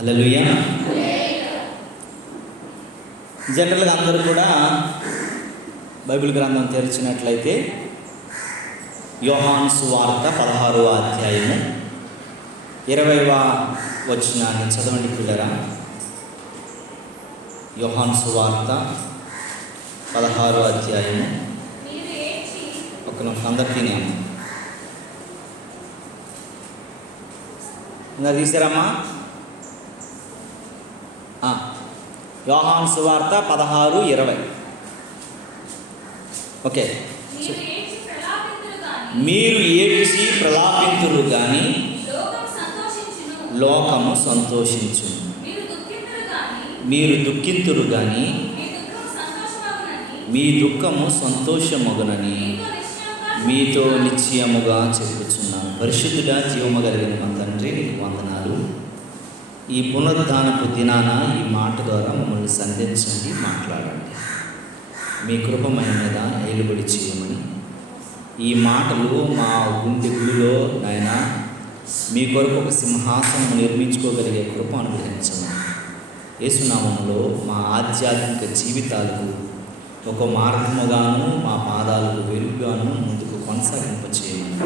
హల్లెలూయా. జనరల్గా అందరూ కూడా బైబిల్ గ్రంథం తెరిచినట్లయితే యోహాను సువార్త 16వ అధ్యాయము 20వ వచనాన్ని చదవండి పిల్లరా. యోహాను సువార్త 16వ అధ్యాయము ఒక నిమిషం అందరికీ ఇంకా తీసారమ్మా. యోహాను సువార్త 16:20. ఓకే. మీరు ఏడ్చి ప్రలాపింతురు కానీ లోకము సంతోషించును. మీరు దుఃఖింతురు కానీ మీ దుఃఖము సంతోషమగునని మీతో నిశ్చయముగా చెప్పుచున్నాను. పరిశుద్ధుడా, జీవము కలిగిన మా తండ్రి, నీకు వందనాలు. ఈ పునరుద్ధానపు దినాన ఈ మాట ద్వారా మమ్మల్ని సంధించండి, మాట్లాడండి. మీ కృపమైన మీద ఏలుబడి చేయమని ఈ మాటలు మా గుండెల్లో నాయన మీ కొరకు ఒక సింహాసనం నిర్మించుకోగలిగే కృప అనుగ్రహించమని యేసునామములో మా ఆధ్యాత్మిక జీవితాలకు ఒక మార్గముగాను మా పాదాలకు వెలుగుగాను ముందుకు కొనసాగింపచేయమని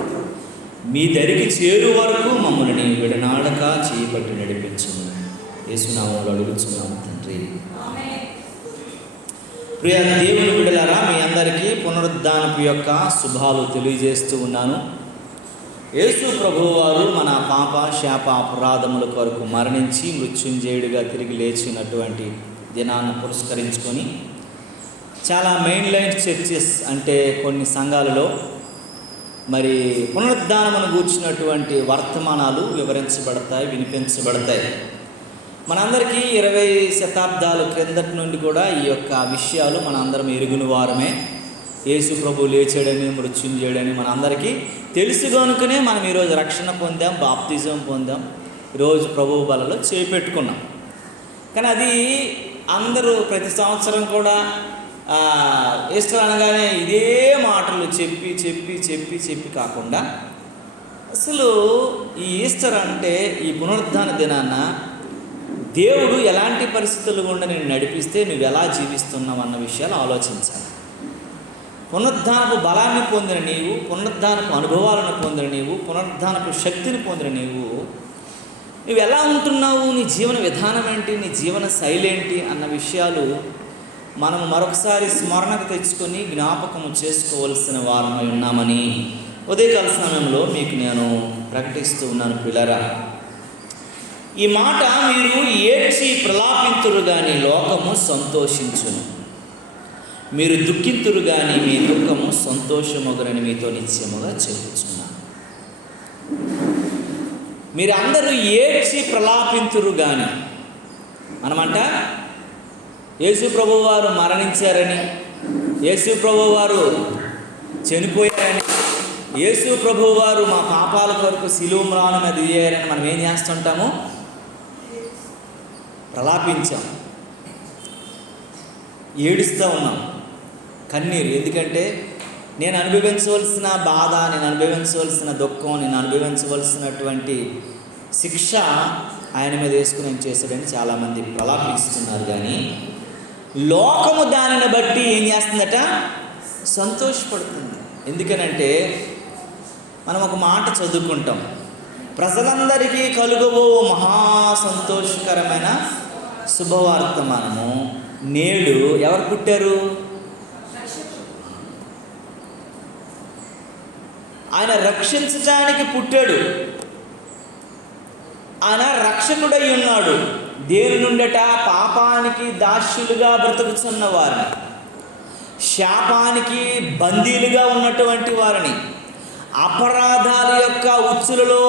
మీ దరికి చేరు వరకు మమ్మల్ని విడనాడక చేయబట్టి నడిపించమని యేసునామములో అడుగుచున్నాము తండ్రి. ప్రియ దేవుని బిడ్డలారా, మీ అందరికీ పునరుద్ధానపు యొక్క శుభాలు తెలియజేస్తూ ఉన్నాను. యేసు ప్రభువారు మన పాప శాప అపరాధముల కొరకు మరణించి మృత్యుంజయుడిగా తిరిగి లేచినటువంటి దినాన్ని పురస్కరించుకొని చాలా మెయిన్ లైన్ చర్చెస్ అంటే కొన్ని సంఘాలలో మరి పునరుద్ధానమును గూర్చినటువంటి వర్తమానాలు వివరించబడతాయి, వినిపించబడతాయి. మనందరికీ 20 శతాబ్దాల క్రిందటి నుండి కూడా ఈ యొక్క విషయాలు మనందరం ఎరుగుని వారమే. యేసు ప్రభు లేచాడని, మృత్యుంజయుడని మనందరికీ తెలుసు కనుకనే మనం ఈరోజు రక్షణ పొందాం, బాప్తిజం పొందాం, ఈరోజు ప్రభు బలలో చేపెట్టుకున్నాం. కానీ అది అందరూ ప్రతి సంవత్సరం కూడా ఈస్టర్ అనగానే ఇదే మాటలు చెప్పి చెప్పి చెప్పి చెప్పి కాకుండా అసలు ఈ ఈస్టర్ అంటే ఈ పునరుద్ధాన దినాన దేవుడు ఎలాంటి పరిస్థితులు గుండా నేను నడిపిస్తే నువ్వు ఎలా జీవిస్తున్నావు అన్న విషయాలు ఆలోచించాలి. పునరుద్ధానపు బలాన్ని పొందిన నీవు, పునరుద్ధానపు అనుభవాలను పొందిన నీవు, పునరుద్ధానపు శక్తిని పొందిన నీవు ఎలా ఉంటున్నావు, నీ జీవన విధానం ఏంటి, నీ జీవన శైలి ఏంటి అన్న విషయాలు మనం మరొకసారి స్మరణకు తెచ్చుకొని జ్ఞాపకము చేసుకోవలసిన వారమై ఉన్నామని ఉదయకాల సమయంలో మీకు నేను ప్రకటిస్తూ ఉన్నాను పిల్లరా. ఈ మాట మీరు ఏడ్చి ప్రలాపింతురు కానీ లోకము సంతోషించును, మీరు దుఃఖింతురు కానీ మీ దుఃఖము సంతోషమగునని మీతో నిశ్చయముగా చెప్పుచున్నాను. మీరు అందరూ ఏడ్చి ప్రలాపింతురు కానీ మనమంట యేసు ప్రభువారు మరణించారని, యేసు ప్రభువారు చనిపోయారని, యేసు ప్రభువారు మా పాపాల కొరకు శిలువ మ్రాను మీద దిగారని మనం ఏం చేస్తుంటాము? ప్రలాపించాం, ఏడుస్తూ ఉన్నాం, కన్నీరు. ఎందుకంటే నేను అనుభవించవలసిన బాధ, నేను అనుభవించవలసిన దుఃఖం, నేను అనుభవించవలసినటువంటి శిక్ష ఆయన మీద వేసుకుని ఏం చేశాడని చాలామంది ప్రలాపిస్తున్నారు. కానీ లోకము దానిని బట్టి ఏం చేస్తుందట? సంతోషపడుతుంది. ఎందుకనంటే మనం ఒక మాట చదువుకుంటాం, ప్రజలందరికీ కలుగబో మహా సంతోషకరమైన శుభవార్తమానము నేడు ఎవరు పుట్టారు? ఆయన రక్షించడానికి పుట్టాడు. ఆయన రక్షకుడై ఉన్నాడు. దేని నుండట? పాపానికి దాస్యులుగా బ్రతుకుతున్న వారిని, శాపానికి బందీలుగా ఉన్నటువంటి వారిని, అపరాధాల యొక్క ఉచ్చులలో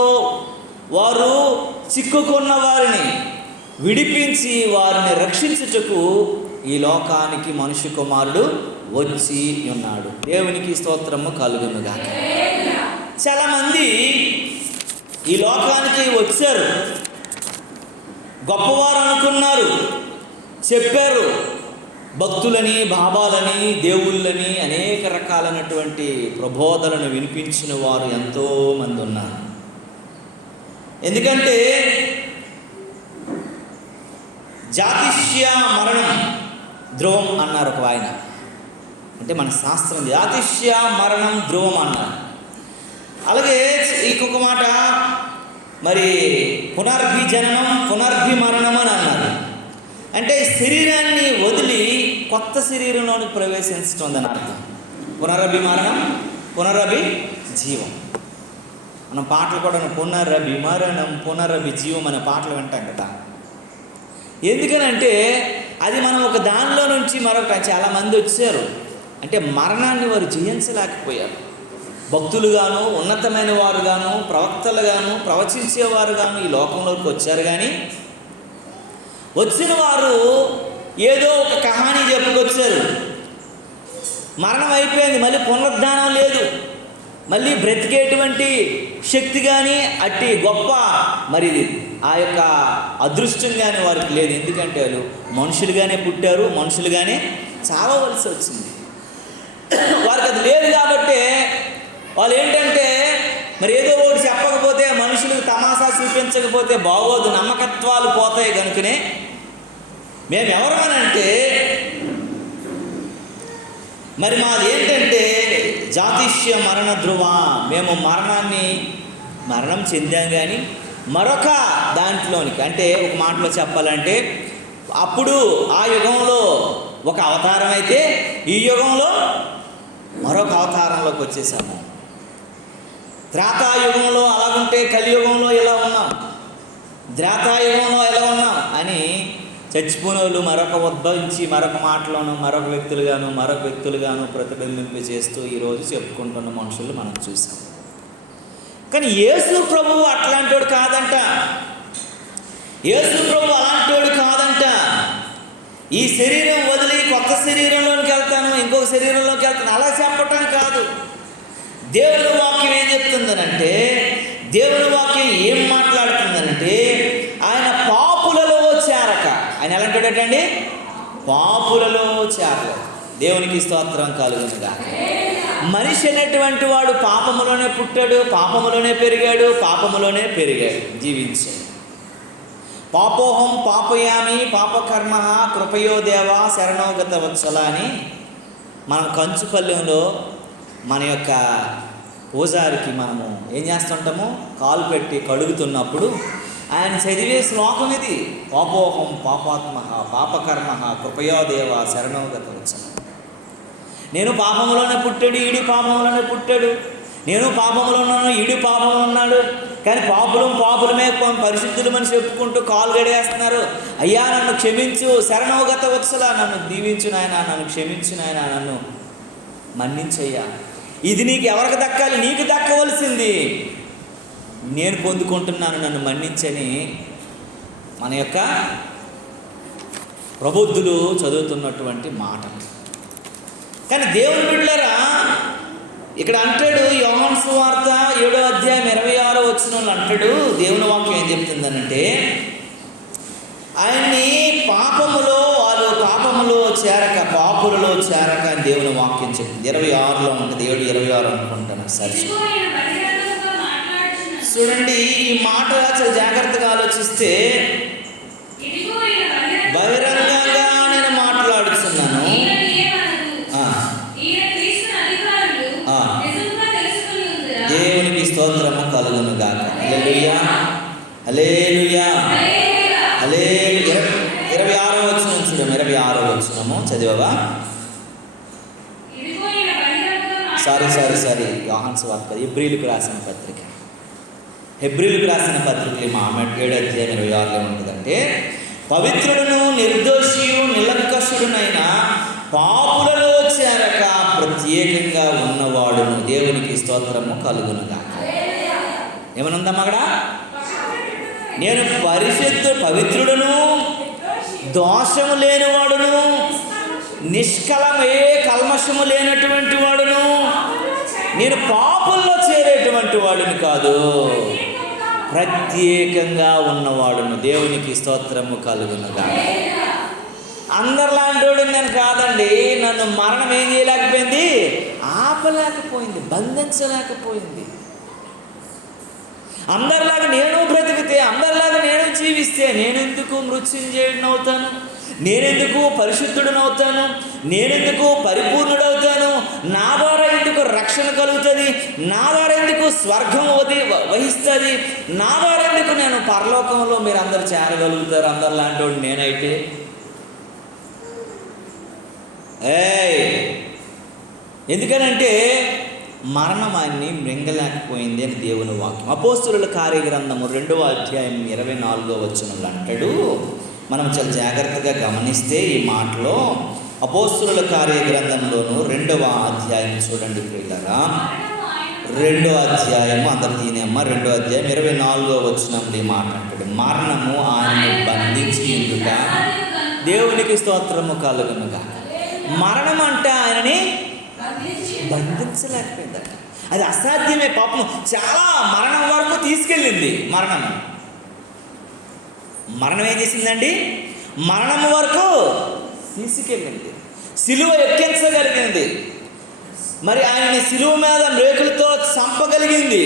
వారు చిక్కుకున్న వారిని విడిపించి వారిని రక్షించుటకు ఈ లోకానికి మనుష్య కుమారుడు వచ్చి ఉన్నాడు. దేవునికి స్తోత్రము కలుగునుగాక. చాలామంది ఈ లోకానికి వచ్చారు, గొప్పవారు అనుకున్నారు, చెప్పారు, భక్తులని, బాబాలని, దేవుళ్ళని అనేక రకాలైనటువంటి ప్రబోధనలను వినిపించిన వారు ఎంతోమంది ఉన్నారు. ఎందుకంటే జాతిష్య మరణం ధ్రువం అన్నారు ఒక ఆయన. అంటే మన శాస్త్రం జాతిష్య మరణం ధ్రువం అన్నారు. అలాగే ఇంకొక మాట మరి పునర్భిజననం పునర్భిమరణం అని అన్నారు. అంటే శరీరాన్ని వదిలి కొత్త శరీరంలోనికి ప్రవేశించడం అర్థం. పునరభిమరణం పునరభి జీవం. మనం పాటలు కూడా పునరభిమరణం పునరభి జీవం అనే పాటలు వింటాం కదా. ఎందుకనంటే అది మనం ఒక దానిలో నుంచి మరొక చాలామంది వచ్చారు. అంటే మరణాన్ని వారు జయించలేకపోయారు. భక్తులుగాను ఉన్నతమైన వారుగాను ప్రవక్తలుగాను ప్రవచించేవారుగాను ఈ లోకంలోకి వచ్చారు. కానీ వచ్చిన వారు ఏదో ఒక కహానీ చెప్పుకొచ్చారు. మరణం అయిపోయింది, మళ్ళీ పునరుద్ధానం లేదు, మళ్ళీ బ్రతికేటువంటి శక్తి కానీ అట్టి గొప్ప మరి ఆ యొక్క అదృష్టం కానీ వారికి లేదు. ఎందుకంటే వాళ్ళు మనుషులుగానే పుట్టారు, మనుషులుగానే చావవలసి వచ్చింది. వారికి అది లేదు. కాబట్టి వాళ్ళు ఏంటంటే మరి ఏదో ఒకటి చెప్పకపోతే, మనుషులకు తమాషా చూపించకపోతే బాగోదు, నమ్మకత్వాలు పోతాయి. కనుకనే మేము ఎవరమనంటే మరి మాది ఏంటంటే జాతిష్య మరణ ధ్రువ. మేము మరణం చెందాం. కానీ మరొక దాంట్లోనికి, అంటే ఒక మాటలో చెప్పాలంటే అప్పుడు ఆ యుగంలో ఒక అవతారం అయితే ఈ యుగంలో మరొక అవతారంలోకి వచ్చేసాము. త్రేతాయుగంలో అలాగుంటే కలియుగంలో ఇలా ఉన్నాం, త్రేతాయుగంలో ఎలా ఉన్నాం అని చచ్చిపోయిన వాళ్ళు మరొక ఉద్భవించి మరొక మాటలోను మరొక వ్యక్తులుగాను ప్రతిబింబింప చేస్తూ ఈరోజు చెప్పుకుంటున్న మనుషులు మనం చూసాం. కానీ యేసు ప్రభువు అట్లాంటోడు కాదంట. యేసు ప్రభువు అలాంటోడు కాదంట. ఈ శరీరం వదిలి కొత్త శరీరంలోకి వెళ్తాను, ఇంకొక శరీరంలోకి వెళ్తాను అలా చెప్పటం కాదు. దేవుని వాక్యం ఏం చెప్తుందనంటే, దేవుని వాక్యం ఏం మాట్లాడుతుందనంటే, ఆయన పాపులలో చేరక, ఆయన ఎలా అంటాడటండి, పాపులలో చేరక. దేవునికి స్తోత్రం కలుగునుగా. మనిషి అనేటువంటి వాడు పాపములోనే పుట్టాడు, పాపములోనే పెరిగాడు, జీవించాడు. పాపోహం పాపయామి పాపకర్మ కృపయో దేవ శరణోగత వత్సల అని మనం కంచుపల్లెంలో మన యొక్క పూజారికి మనము ఏం చేస్తుంటామో కాలు పెట్టి కడుగుతున్నప్పుడు ఆయన చదివే శ్లోకం ఇది. పాపోహం పాపాత్మ పాపకర్మ కృపయో దేవ శరణోగత వత్సల. నేను పాపంలోనే పుట్టాడు, ఈడి పాపంలోనే పుట్టాడు, నేను పాపంలో ఉన్నాను, ఈడి పాపంలో ఉన్నాడు. కానీ పాపులమే పరిశుద్ధులు మనిషి చెప్పుకుంటూ కాలు గడిగేస్తున్నారు. అయ్యా నన్ను క్షమించు, శరణోగత వత్సల, నన్ను దీవించు నాయన, నన్ను క్షమించు నాయన, నన్ను మన్నించయ్యా. ఇది నీకు ఎవరికి దక్కాలి? నీకు దక్కవలసింది నేను పొందుకుంటున్నాను, నన్ను మన్నించని మన యొక్క ప్రబుద్ధులు చదువుతున్నటువంటి మాటలు. కానీ దేవుని బిడ్డలారా ఇక్కడ అంటాడు, యోహాను సువార్త 7వ అధ్యాయం 26వ వచనంలో అంటాడు, దేవుని వాక్యం ఏం చెప్తుందనంటే, ఆయన్ని వారు పాపములో చేరక పాపులలో చేరక అని దేవుని వాక్యం చెప్తుంది. 26లో ఉంటుంది, 7:26 అనుకుంటాను. సరే చూడండి, ఈ మాట చాలా జాగ్రత్తగా ఆలోచిస్తే, బహిరంగంగా నేను మాట్లాడుతున్నాను, దేవునికి స్తోత్రము కలుగును గాక. హల్లెలూయా, హల్లెలూయా, హల్లెలూయా. 26వ వచనం చూడము, 26వ వచనము చదివవా? సారీ యోహాను సువార్త హెబ్రీయులకు రాసిన పత్రిక, హెబ్రీయులకు రాసిన పత్రికలు మా 7వ అధ్యాయం 26లో ఉంటుందంటే, పవిత్రుడును నిర్దోషియు నిలంకషుడునైన పాపులలో చేరక ప్రత్యేకంగా ఉన్నవాడును దేవునికి స్తోత్రము కలుగునుగా. ఏమనుందమ్మా అక్కడ? నేను పవిత్రుడును దోషము లేనివాడును నిష్కలమే కల్మషము లేనటువంటి వాడును, నేను పాపుల్లో చేరేటువంటి వాడుని కాదు, ప్రత్యేకంగా ఉన్నవాడును దేవునికి స్తోత్రము కలుగునుగా. అందరిలాంటి వాడు నేను కాదండి. నన్ను మరణం ఏం చేయలేకపోయింది, ఆపలేకపోయింది, బంధించలేకపోయింది. అందరిలాగా నేను బ్రతికితే, అందరిలాగా నేను జీవిస్తే తీస్తే నేనెందుకు మృత్యుంజయుడిని అవుతాను? నేనెందుకు పరిశుద్ధుడిని అవుతాను? నేనెందుకు పరిపూర్ణుడవుతాను? నా ద్వారా ఎందుకు రక్షణ కలుగుతుంది? నా ద్వారా ఎందుకు స్వర్గం వహిస్తుంది? నా ద్వారా ఎందుకు నేను పరలోకంలో మీరు అందరు చేరగలుగుతారు? అందరు లాంటి వాడు నేనైతే ఎందుకనంటే మరణం ఆయన్ని మృంగలేకపోయింది అని దేవుని వాక్యం. అపోస్తుల కార్యగ్రంథము 2వ అధ్యాయం 24వ వచనంలో అంటాడు. మనం చాలా జాగ్రత్తగా గమనిస్తే ఈ మాటలో అపోస్తుల కార్యగ్రంథంలోను 2వ అధ్యాయం చూడండి ప్రియులారా. 2వ అధ్యాయము అందరు తినేమ్మ 2వ అధ్యాయం 24వ వచనంలో ఈ మాట అంటాడు. మరణము ఆయనను బంధించి ఎందుక దేవునికి స్తోత్రము కలుగునుగా. మరణం అంటే ఆయనని బంధించలేకపోయిందట. అది అసాధ్యమే. పాపం చాలా మరణం వరకు తీసుకెళ్ళింది. మరణం ఏం చేసిందండి? మరణం వరకు తీసుకెళ్ళింది. సిలువ ఎక్కించగలిగింది. మరి ఆయనని సిలువ మీద రేకులతో చంపగలిగింది.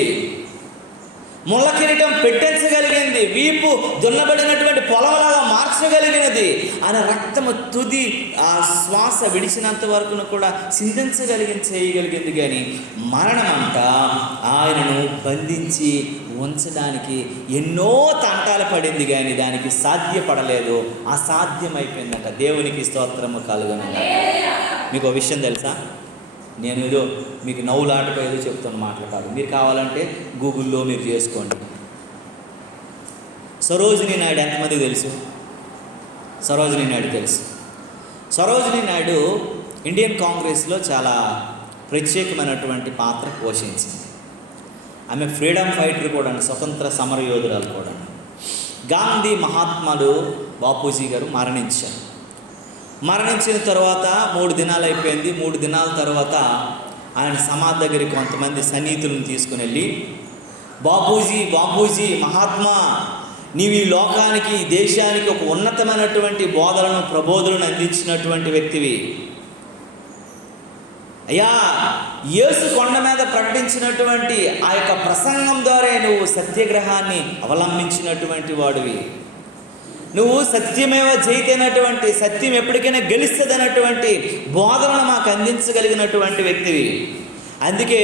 ముళ్ళ కిరీటం పెట్టించగలిగింది. వీపు దున్నబడినటువంటి పొలంలాగా మార్చగలిగినది. ఆయన రక్తము తుది ఆ శ్వాస విడిచినంత వరకును కూడా చేయగలిగింది. కానీ మరణం అంట ఆయనను బంధించి ఉంచడానికి ఎన్నో తంటాలు పడింది, కానీ దానికి సాధ్యపడలేదు. అసాధ్యమైపోయిందంట. దేవునికి స్తోత్రము కలుగునుగా. మీకు ఒక విషయం తెలుసా? నేను ఏదో మీకు నవ్వులాటగా ఏదో చెప్తున్న మాటలు కాదు. మీరు కావాలంటే గూగుల్లో మీరు చేసుకోండి. సరోజినీ నాయుడు ఎంతమందికి తెలుసు? సరోజినీ నాయుడు తెలుసు. సరోజినీ నాయుడు ఇండియన్ కాంగ్రెస్లో చాలా ప్రత్యేకమైనటువంటి పాత్ర పోషించింది. ఆమె ఫ్రీడమ్ ఫైటర్ కూడా, స్వతంత్ర సమరయోధురాలు కూడా. గాంధీ మహాత్ముడు బాపూజీ గారు మరణించిన తర్వాత 3 దినాలు అయిపోయింది. 3 దినాల తర్వాత ఆయన సమాధి దగ్గరికి కొంతమంది సన్నిహితులను తీసుకుని వెళ్ళి, బాపూజీ మహాత్మా, నీవు ఈ లోకానికి, ఈ దేశానికి ఒక ఉన్నతమైనటువంటి ప్రబోధనలను అందించినటువంటి వ్యక్తివి అయ్యా. యేసు కొండ మీద ప్రకటించినటువంటి ఆ యొక్క ప్రసంగం ద్వారా నువ్వు సత్యాగ్రహాన్ని అవలంబించినటువంటి వాడివి. నువ్వు సత్యమేవ జయితైనటువంటి, సత్యం ఎప్పటికైనా గెలుస్తుంది అన్నటువంటి బోధనను మాకు అందించగలిగినటువంటి వ్యక్తివి. అందుకే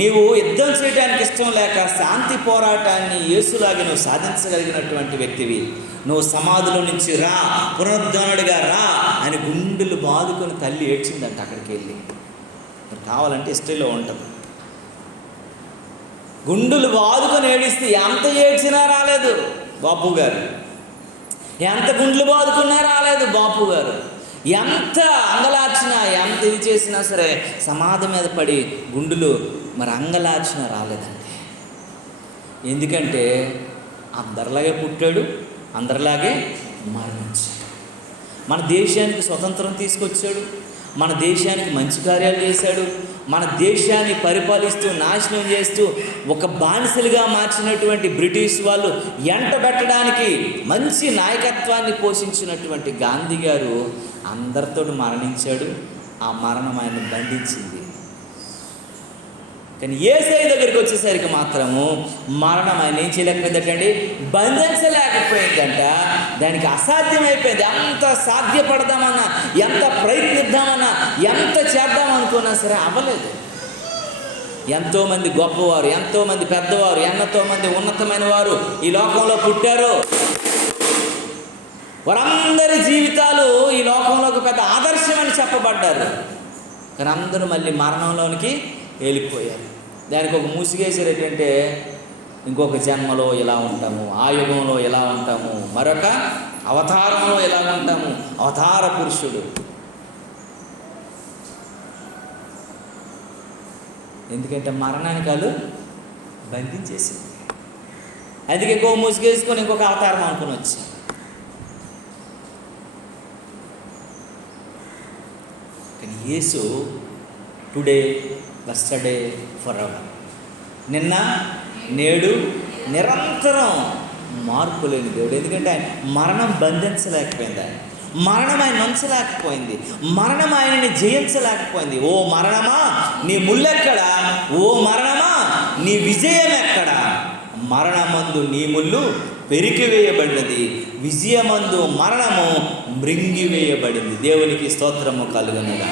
నీవు యుద్ధం చేయడానికి ఇష్టం లేక శాంతి పోరాటాన్ని యేసులాగా నువ్వు సాధించగలిగినటువంటి వ్యక్తివి. నువ్వు సమాధిలో నుంచి రా, పునరుద్ధరణుడిగా రా అని గుండెలు బాదుకొని తల్లి ఏడ్చిందంట. అక్కడికి వెళ్ళి కావాలంటే హిస్టరీలో ఉంటుంది. గుండెలు బాదుకొని ఏడిస్తే ఎంత ఏడ్చినా రాలేదు బాపు గారు. ఎంత గుండెలు బాదుకున్నా రాలేదు బాపు గారు. ఎంత అంగలార్చినా, ఎంత ఇది చేసినా సరే సమాధి మీద పడి గుండెలు మరి అంగలార్చినా రాలేదండి. ఎందుకంటే అందరిలాగే పుట్టాడు, అందరిలాగే మరణించాడు. మన దేశానికి స్వతంత్రం తీసుకొచ్చాడు, మన దేశానికి మంచి కార్యాలు చేశాడు, మన దేశాన్ని పరిపాలిస్తూ నాశనం చేస్తూ ఒక బానిసలుగా మార్చినటువంటి బ్రిటిష్ వాళ్ళు ఎంటబెట్టడానికి మంచి నాయకత్వాన్ని పోషించినటువంటి గాంధీ గారు అందరితో మరణించాడు. ఆ మరణం ఆయన బంధించింది. కానీ యేసయ్య దగ్గరికి వచ్చేసరికి మాత్రము మరణం ఆయన ఏం చేయలేకపోయిందంటండి, బంధించలేకపోయిందంట. దానికి అసాధ్యమైపోయింది. ఎంత సాధ్యపడదామన్నా, ఎంత ప్రయత్నిద్దామన్నా, ఎంత చేద్దామనుకున్నా సరే అవ్వలేదు. ఎంతోమంది గొప్పవారు, ఎంతోమంది పెద్దవారు, ఎంతోమంది ఉన్నతమైన వారు ఈ లోకంలో పుట్టారు. వారందరి జీవితాలు ఈ లోకంలో ఒక పెద్ద ఆదర్శమని చెప్పబడ్డారు. కానీ అందరూ మళ్ళీ మరణంలోనికి వెళ్ళిపోయారు. దానికి ఒక ముసుగేసారు. ఏంటంటే ఇంకొక జన్మలో ఇలా ఉంటాము, ఆ యుగంలో ఎలా ఉంటాము, మరొక అవతారంలో ఎలా ఉంటాము, అవతార పురుషుడు. ఎందుకంటే మరణానికి వాళ్ళు బంధించేసింది. అందుకే ఇంకో ముసుగేసుకొని ఇంకొక అవతారం అనుకుని వచ్చి. కానీ యేసు టుడే, యెస్టర్డే, ఫరెవర్, నిన్న నేడు నిరంతరం మార్పు లేని దేవుడు. ఎందుకంటే ఆయన మరణం బంధించలేకపోయింది, మరణం ఆయన ఉంచలేకపోయింది, మరణం ఆయనని జయించలేకపోయింది. ఓ మరణమా నీ ముల్లెక్కడా, ఓ మరణమా నీ విజయం ఎక్కడా? మరణమందు నీ ముళ్ళు పెరికివేయబడినది, విజయమందు మరణము మృంగివేయబడింది. దేవునికి స్తోత్రము కలుగునుగా.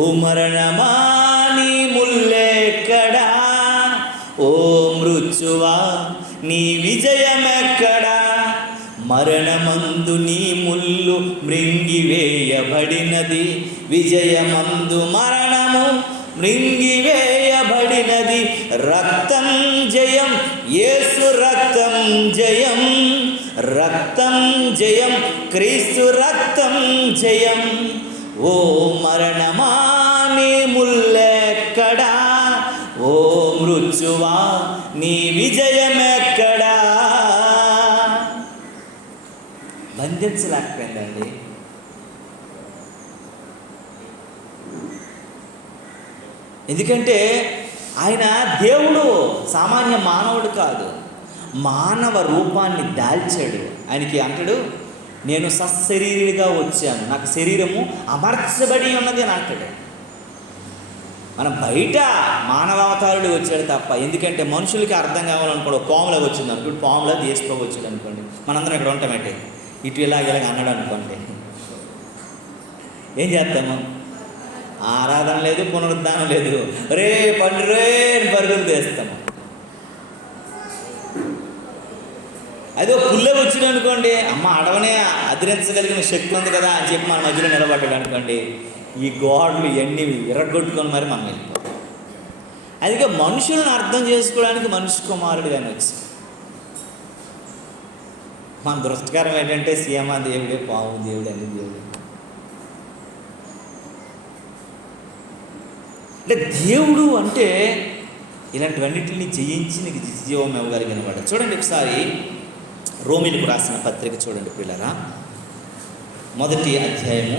ఓ మరణమా నీ ముల్లెక్కడా, ఓ మృత్యువా నీ విజయమెక్కడా, మరణమందు నీ ముళ్ళు మృంగివేయబడినది, విజయమందు మరణము మృంగివేయబడినది. రక్తం జయం, యేసు రక్తం జయం, రక్తం జయం, క్రీస్తు రక్తం జయం. ఓ మరణమా నీ ముల్లెక్కడా, ఓ మృత్యువా నీ విజయమెక్కడా. బంధించలేకపోయిందండి. ఎందుకంటే ఆయన దేవుడు, సామాన్య మానవుడు కాదు. మానవ రూపాన్ని దాల్చాడు. ఆయనకి అంటాడు, నేను సశరీరిగా వచ్చాను, నాకు శరీరము అమర్చబడి ఉన్నది అని అంటాడు. మనం బయట మానవావతారుడు వచ్చాడు తప్ప, ఎందుకంటే మనుషులకి అర్థం కావాలనుకోండి, పాములా వచ్చింది అనుకోండి, పాములా దేశప్రభు వచ్చాడు అనుకోండి, మనందరం ఇక్కడ ఉంటామంటే ఇటు ఇలాగ అన్నాడు అనుకోండి, ఏం చేస్తాము? ఆరాధన లేదు, పునరుద్ధానం లేదు, రే పండురే పరుగులు తీస్తాము. అదో పుల్లే వచ్చింది అనుకోండి, అమ్మ అడవనే అదిరించగలిగిన శక్తి ఉంది కదా అని చెప్పి మన మధ్యలో నిలబడ్డాడు అనుకోండి, ఈ గోడలు ఇవన్నీ విరగొట్టుకొని మరి మనం వెళ్ళిపోతాం. అందుకే మనుషులను అర్థం చేసుకోవడానికి మనిషి కుమారుడు కానీ వచ్చి, మన దురస్కారం ఏంటంటే సీఎం దేవుడే, పాము దేవుడు, అన్ని దేవుడు. అంటే దేవుడు అంటే ఇలాంటివన్నిటిని జయించి నీకు జీవం ఇవ్వగలిగిన వాడు. చూడండి ఒకసారి రోమీలకు రాసిన పత్రిక చూడండి పిల్లరా, 1వ అధ్యాయము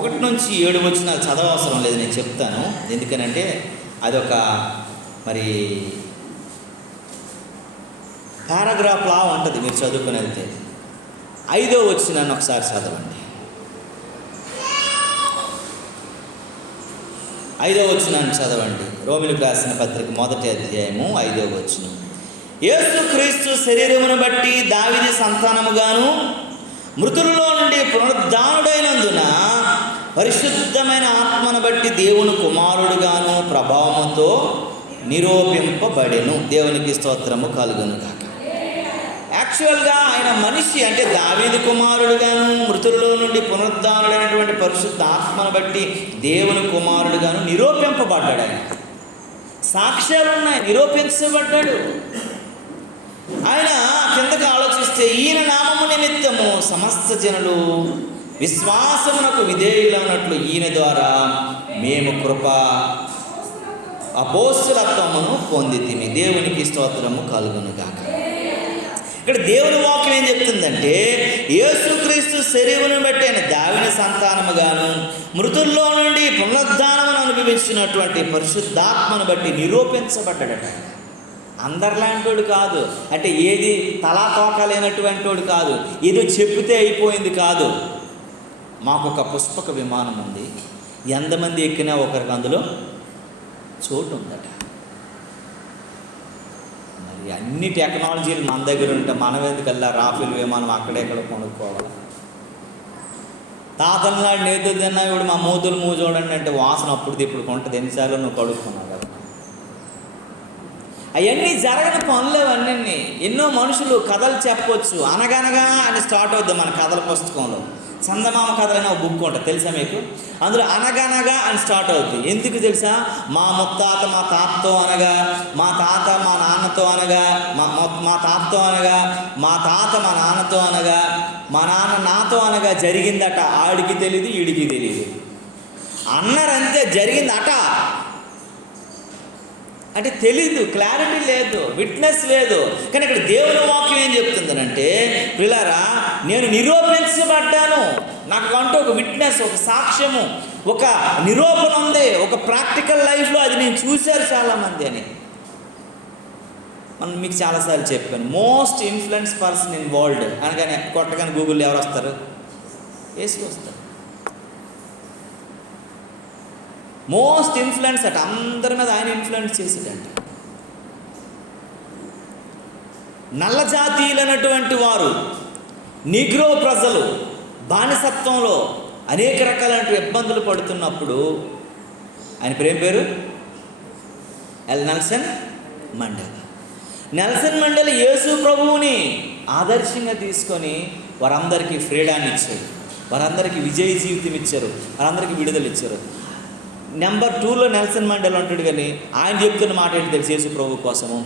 1 నుంచి 7 వచనాలు చదవవసరం లేదు, నేను చెప్తాను. ఎందుకనంటే అదొక మరి పారాగ్రాఫ్లా ఉంటుంది, మీరు చదువుకుని వెళ్తే. 5వ వచనాన్ని ఒకసారి చదవండి. 5వ వచనాన్ని చదవండి. రోమీలకు రాసిన పత్రిక 1వ అధ్యాయము 5వ వచనం. యేసుక్రీస్తు శరీరమును బట్టి దావీదు సంతానముగాను మృతులలో నుండి పునరుద్ధానుడైనందున పరిశుద్ధమైన ఆత్మను బట్టి దేవుని కుమారుడుగాను ప్రభావముతో నిరూపింపబడెను. దేవునికి స్తోత్రము కలుగునుగాక. యాక్చువల్గా ఆయన మనిషి అంటే దావీదు కుమారుడుగాను, మృతులలో నుండి పునరుద్ధానుడైనటువంటి పరిశుద్ధ ఆత్మను బట్టి దేవుని కుమారుడుగాను నిరూపింపబడ్డాడు. ఆయన సాక్ష్యాలు ఉన్నాయి, నిరూపించబడ్డాడు. ఆయన కిందకు ఆలోచిస్తే, ఈయన నామము నిమిత్తము సమస్త జనులు విశ్వాసమునకు విధేయులైనట్లు ఈయన ద్వారా మేము కృప అపోస్తులత్వమును పొందితిమి. దేవునికి స్తోత్రము కలుగునుగాక. ఇక్కడ దేవుని వాక్యం ఏం చెప్తుందంటే, యేసుక్రీస్తు శరీరమును బట్టి ఆయన దావీదు సంతానముగాను మృతుల్లో నుండి పునరుద్ధానమును అనుభవించినటువంటి పరిశుద్ధాత్మను బట్టి నిరూపించబడ్డాడట. అందరిలాంటోడు కాదు, అంటే ఏది తలా తోకలేనటువంటి వాడు కాదు, ఏదో చెప్తే అయిపోయింది కాదు. మాకు ఒక పుష్పక విమానం ఉంది, ఎంతమంది ఎక్కినా ఒకరికి అందులో చోటు ఉందట. మరి అన్ని టెక్నాలజీలు మన దగ్గర ఉంటే మనం ఎందుకల్లా రాఫెల్ విమానం అక్కడెక్కడ కొనుక్కోవాలి? తాతలనాడు నేతో తిన్నా ఇప్పుడు మా మూతులు మూ చూడండి అంటే వాసన అప్పుడు ఇప్పుడు కొంటది, ఎన్నిసార్లు నువ్వు కడుక్కున్నావు కదా. అవన్నీ జరగని పనులు అవన్నీ. ఎన్నో మనుషులు కథలు చెప్పొచ్చు, అనగనగా అని స్టార్ట్ అవుద్ది మన కథల పుస్తకంలో. చందమామ కథ అనే ఒక బుక్ ఉంటుంది, తెలుసా మీకు? అందులో అనగనగా అని స్టార్ట్ అవుద్ది. ఎందుకు తెలుసా? మా ముత్తాత మా తాతతో అనగా, మా తాత మా నాన్నతో అనగా, మా తాతతో అనగా, మా తాత మా నాన్నతో అనగా, మా నాన్న నాతో అనగా జరిగిందట. ఆడికి తెలీదు, ఈడికి తెలీదు. అన్నారంతే, జరిగిందట అంటే తెలీదు, క్లారిటీ లేదు, విట్నెస్ లేదు. కానీ ఇక్కడ దేవుని వాక్యం ఏం చెప్తుందనంటే, పిల్లరా నేను నిరూపించబడ్డాను, నాకు అంటూ ఒక విట్నెస్, ఒక సాక్ష్యము, ఒక నిరూపణ ఉంది, ఒక ప్రాక్టికల్ లైఫ్లో అది నేను చూశారు చాలామంది అని. మనం మీకు చాలాసార్లు చెప్పాను, most influence person in world అనగానే కొట్టగానే గూగుల్లో ఎవరు వస్తారు? యేసు వస్తారు. మోస్ట్ ఇన్ఫ్లుయెన్స్ అట, అందరి మీద ఆయన ఇన్ఫ్లుయెన్స్ చేసేటంట. నల్ల జాతీయులైనటువంటి వారు, నీగ్రో ప్రజలు బానిసత్వంలో అనేక రకాలైన ఇబ్బందులు పడుతున్నప్పుడు ఆయన పేరు నెల్సన్ మండేలా. నెల్సన్ మండేలా యేసు ప్రభువుని ఆదర్శంగా తీసుకొని వారందరికీ ఫ్రీడాన్ని ఇచ్చాడు, వారందరికీ విజయ జీవితం ఇచ్చారు, వారందరికీ విడుదల ఇచ్చారు. నెంబర్ 2లో నెల్సన్ మండేలా అంటాడు. కానీ ఆయన చెప్తున్న మాట ఏంటి తెలుసు? యేసు ప్రభు కోసము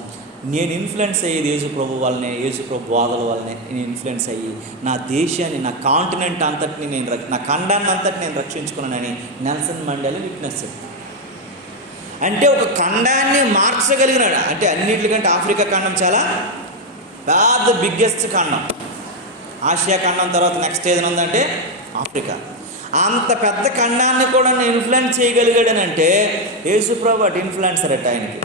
నేను ఇన్ఫ్లుయెన్స్ అయ్యేది యేసు ప్రభు వల్లనే, యేసు ప్రభు బోధల వల్లనే నేను ఇన్ఫ్లుయెన్స్ అయ్యి నా దేశాన్ని, నా కాంటినెంట్ అంతటిని నా ఖండాన్ని అంతటి నేను రక్షించుకున్నానని నెల్సన్ మండేలా విట్నెస్ చెప్తాను. అంటే ఒక ఖండాన్ని మార్చగలిగినాడు. అంటే అన్నింటికంటే ఆఫ్రికా ఖండం చాలా పెద్ద బిగ్గెస్ట్ ఖండం. ఆసియా ఖండం తర్వాత నెక్స్ట్ ఏదైనా ఉందంటే ఆఫ్రికా. అంత పెద్ద ఖండాన్ని కూడా ఇన్ఫ్లుయెన్స్ చేయగలిగాడనంటే యేసుప్రభు అటు ఇన్ఫ్లుయెన్సర్ అట ఆయనకి.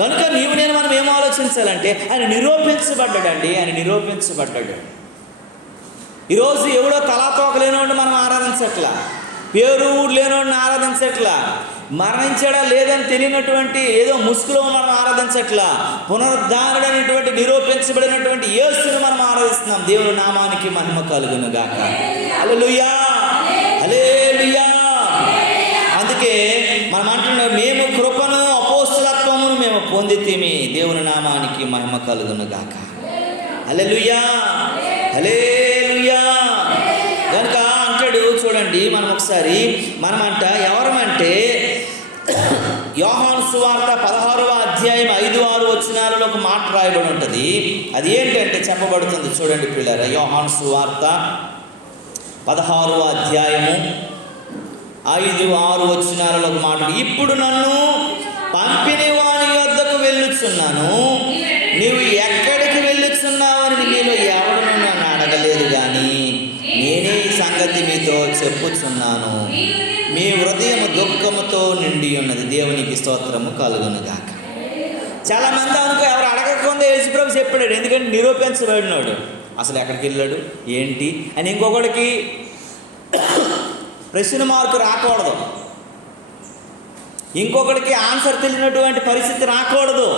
కనుక నీవు నేను మనం ఏం ఆలోచించాలంటే ఆయన నిరూపించబడ్డాడండి, ఆయన నిరూపించబడ్డాడు. ఈరోజు ఎవడో తలాతోక లేనివాడిని మనం ఆరాధించట్లా, పేరు లేనివాడిని ఆరాధించట్లా, మరణించాడా లేదని తెలియనటువంటి ఏదో ముసుగులో మనం ఆరాధించట్లా, పునరుద్ధారుడైనటువంటి నిరూపించబడినటువంటి యేసుని మనం ఆరాధిస్తున్నాం. దేవుని నామానికి మహిమ కలుగును గాక. హల్లెలూయా, హల్లెలూయా. అందుకే మనం అంటున్నాం, మేము కృపను అపోస్తలత్వమును మేము పొందితిమి. దేవుని నామానికి మహిమ కలుగును గాక. హల్లెలూయా, హల్లెలూయా. కనుక అంటాడు చూడండి, మనం ఒకసారి మనమంట ఎవరమంటే యోహాను సువార్త 16వ అధ్యాయం 5-6 వచనాలలో ఒక మాట రాయబడి ఉంటుంది. అది ఏంటంటే చెప్పబడుతుంది చూడండి పిల్లరా. యోహాను సువార్త 16వ అధ్యాయము 5-6 వచనాలలో ఒక మాట, ఇప్పుడు నన్ను పంపిన వాని వద్దకు వెళ్ళుచున్నాను, నీవు ఎక్కడికి వెళ్ళుచున్నావని మీలో ఎవడను నన్ను అడగలేదు, కానీ నేనే ఈ సంగతి మీతో చెప్పుచున్నాను. మీ హృదయం దుఃఖముతో నిండి ఉన్నది. దేవునికి స్తోత్రము కలుగును గాక. చాలామంది అనుకో ఎవరు అడగకుండా యేసుప్రభు చెప్పాడు, ఎందుకంటే నిరూపించబడినాడు. అసలు ఎక్కడికి వెళ్ళాడు ఏంటి అని ఇంకొకడికి ప్రశ్న మార్కు రాకూడదు, ఇంకొకడికి ఆన్సర్ తెలియనటువంటి పరిస్థితి రాకూడదు,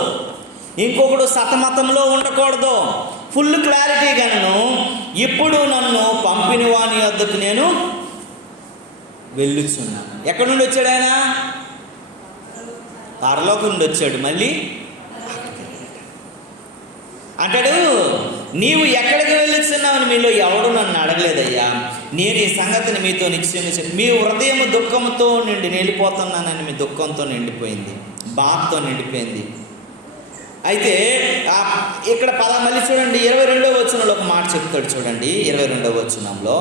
ఇంకొకడు సతమతంలో ఉండకూడదు. ఫుల్ క్లారిటీగాను ఇప్పుడు నన్ను పంపిన వాని వద్దకు నేను వెళ్ళుచున్నాను. ఎక్కడి నుండి వచ్చాడు ఆయన? పరలోకం నుండి వచ్చాడు. మళ్ళీ అంటాడు, నీవు ఎక్కడికి వెళ్ళుచున్నావని మీలో ఎవడు నన్ను అడగలేదయ్యా, నేను ఈ సంగతిని మీతో నిశ్చయంగా చెప్పి మీ హృదయం దుఃఖంతో నిండి వెళ్ళిపోతున్నానని మీ దుఃఖంతో నిండిపోయింది, బాధతో నిండిపోయింది. అయితే ఇక్కడ మళ్ళీ చూడండి 22వ వచనంలో ఒక మాట చెప్తాడు చూడండి. 22వ వచనంలో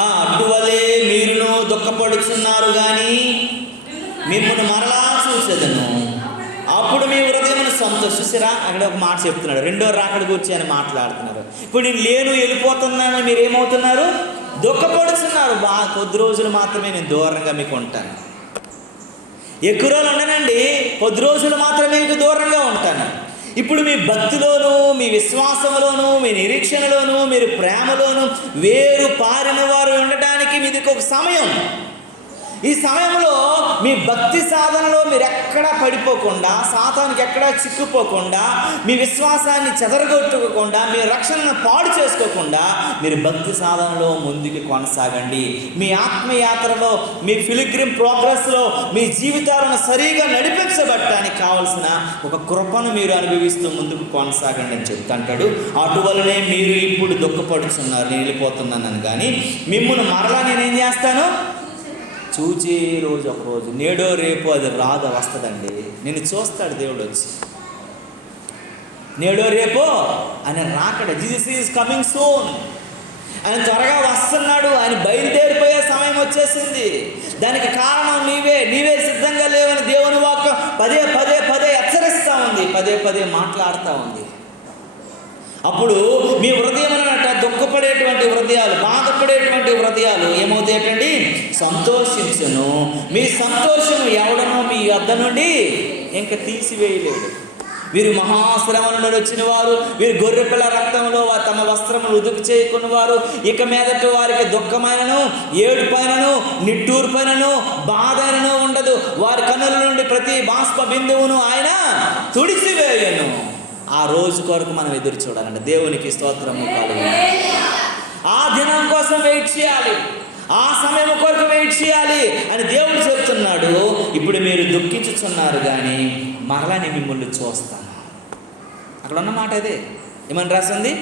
అటువలే మీరును దుఃఖపడుచున్నారు కానీ మిమ్మల్ని మరలా చూసేదను, అప్పుడు మీ హృదయమును సంతోషిస్తారా. అక్కడ ఒక మాట చెప్తున్నాడు, రెండో రాకడ గురించి అని మాట్లాడుతున్నారు. ఇప్పుడు నేను లేను వెళ్ళిపోతున్నానని మీరు ఏమవుతున్నారు? దుఃఖపడుతున్నారు. కొద్ది రోజులు మాత్రమే నేను దూరంగా మీకు ఉంటాను, ఎక్కువ రోజులు ఉండనండి, కొద్ది రోజులు మాత్రమే మీకు దూరంగా ఉంటాను. ఇప్పుడు మీ భక్తిలోను, మీ విశ్వాసంలోను, మీ నిరీక్షణలోను, మీరు ప్రేమలోను వేరు పారిన వారు ఉండటానికి మీది ఒక సమయం. ఈ సమయంలో మీ భక్తి సాధనలో మీరు ఎక్కడా పడిపోకుండా, సాతానికి ఎక్కడా చిక్కుపోకుండా, మీ విశ్వాసాన్ని చెదరగొట్టుకోకుండా, మీ రక్షణను పాడు చేసుకోకుండా మీరు భక్తి సాధనలో ముందుకు కొనసాగండి. మీ ఆత్మయాత్రలో, మీ పిల్గ్రిమ్ ప్రోగ్రెస్లో మీ జీవితాలను సరిగా నడిపించబడటానికి కావాల్సిన ఒక కృపను మీరు అనుభవిస్తూ ముందుకు కొనసాగండి అని చెప్తాంటాడు. అటువలనే మీరు ఇప్పుడు దుఃఖపడుతున్నారు, నేను వెళ్ళిపోతున్నాను, కానీ మిమ్మల్ని మరలా నేనేం చేస్తాను? చూచే రోజు ఒక రోజు, నేడో రేపు అది రాదు, వస్తుందండి. నేను చూస్తాడు దేవుడు వచ్చి, నేడో రేపో ఆయన రాకడ. Jesus is coming soon. ఆయన త్వరగా వస్తున్నాడు, ఆయన బయలుదేరిపోయే సమయం వచ్చేసింది. దానికి కారణం నీవే సిద్ధంగా లేవని దేవుని వాక్యం పదే పదే పదే హెచ్చరిస్తూ ఉంది, పదే పదే మాట్లాడుతూ ఉంది. అప్పుడు మీ హృదయం అన్నట్టు దుఃఖపడేటువంటి హృదయాలు, బాధపడేటువంటి హృదయాలు ఏమవుతాయటండి? సంతోషించును. మీ సంతోషము ఎవడనో మీ వద్ద నుండి ఇంకా తీసివేయలేడు. వీరు మహాశ్రమల నుండి వచ్చిన వారు, వీరు గొర్రెపిల్ల రక్తంలో తమ వస్త్రములు ఉదుకు చేయకున్న వారు. ఇక మీదట వారికి దుఃఖమైనను, ఏడుపైనను, నిట్టూర్పైనను, బాధైనను ఉండదు. వారి కన్నుల నుండి ప్రతి బాష్ప బిందువును ఆయన తుడిచివేయను. ఆ రోజు కొరకు మనం ఎదురు చూడాలండి. దేవునికి స్తోత్రము కలుగును. ఆ దినం కోసం వెయిట్ చేయాలి, ఆ సమయం కొరకు వెయిట్ చేయాలి అని దేవుడు చెప్తున్నాడు. ఇప్పుడు మీరు దుఃఖించుచున్నారు కానీ మరలా నేను మిమ్మల్ని చూస్తాను. అక్కడ ఉన్న మాట అదే. ఏమని రాసింది?